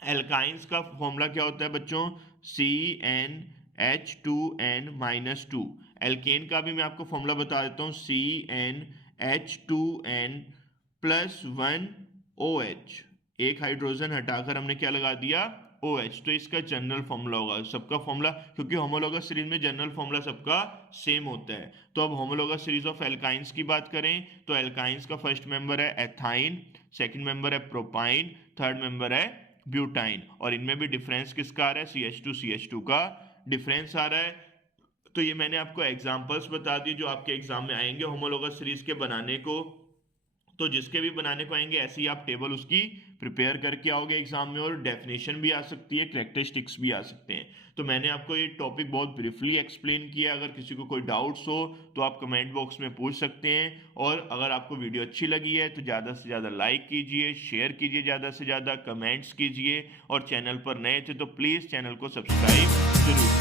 alkynes का फॉर्मूला क्या होता है बच्चों, CnH2n-2। एल्केन का भी मैं आपको फॉर्मूला बता देता हूँ, CnH2n+1OH। एक हाइड्रोजन हटाकर हमने क्या लगा दिया, OH। तो इसका जनरल फॉर्मूला होगा सबका फॉर्मूला, क्योंकि होमोलोगस सीरीज में जनरल फॉर्मूला सबका सेम होता है। तो अब होमोलोगस सीरीज ऑफ एल्काइंस की बात करें तो एल्काइंस का फर्स्ट मेंबर है एथाइन, सेकंड मेंबर है प्रोपाइन, थर्ड मेंबर है ब्यूटाइन। और इनमें भी डिफरेंस किसका आ रहा है, CH2 का डिफरेंस आ रहा है। तो ये मैंने आपको एग्जांपल्स बता दी जो आपके एग्जाम में आएंगे होमोलोगस सीरीज के बनाने को। तो जिसके भी बनाने को आएंगे ऐसे ही आप टेबल उसकी प्रिपेयर करके आओगे एग्जाम में, और डेफिनेशन भी आ सकती है, कैरेक्टरिस्टिक्स भी आ सकते हैं। तो मैंने आपको ये टॉपिक बहुत ब्रीफली एक्सप्लेन किया। अगर किसी को कोई डाउट्स हो तो आप कमेंट बॉक्स में पूछ सकते हैं, और अगर आपको वीडियो अच्छी लगी है तो ज़्यादा से ज़्यादा लाइक कीजिए, शेयर कीजिए, ज़्यादा से ज़्यादा कमेंट्स कीजिए, और चैनल पर नए थे तो प्लीज़ चैनल को सब्सक्राइब जरूर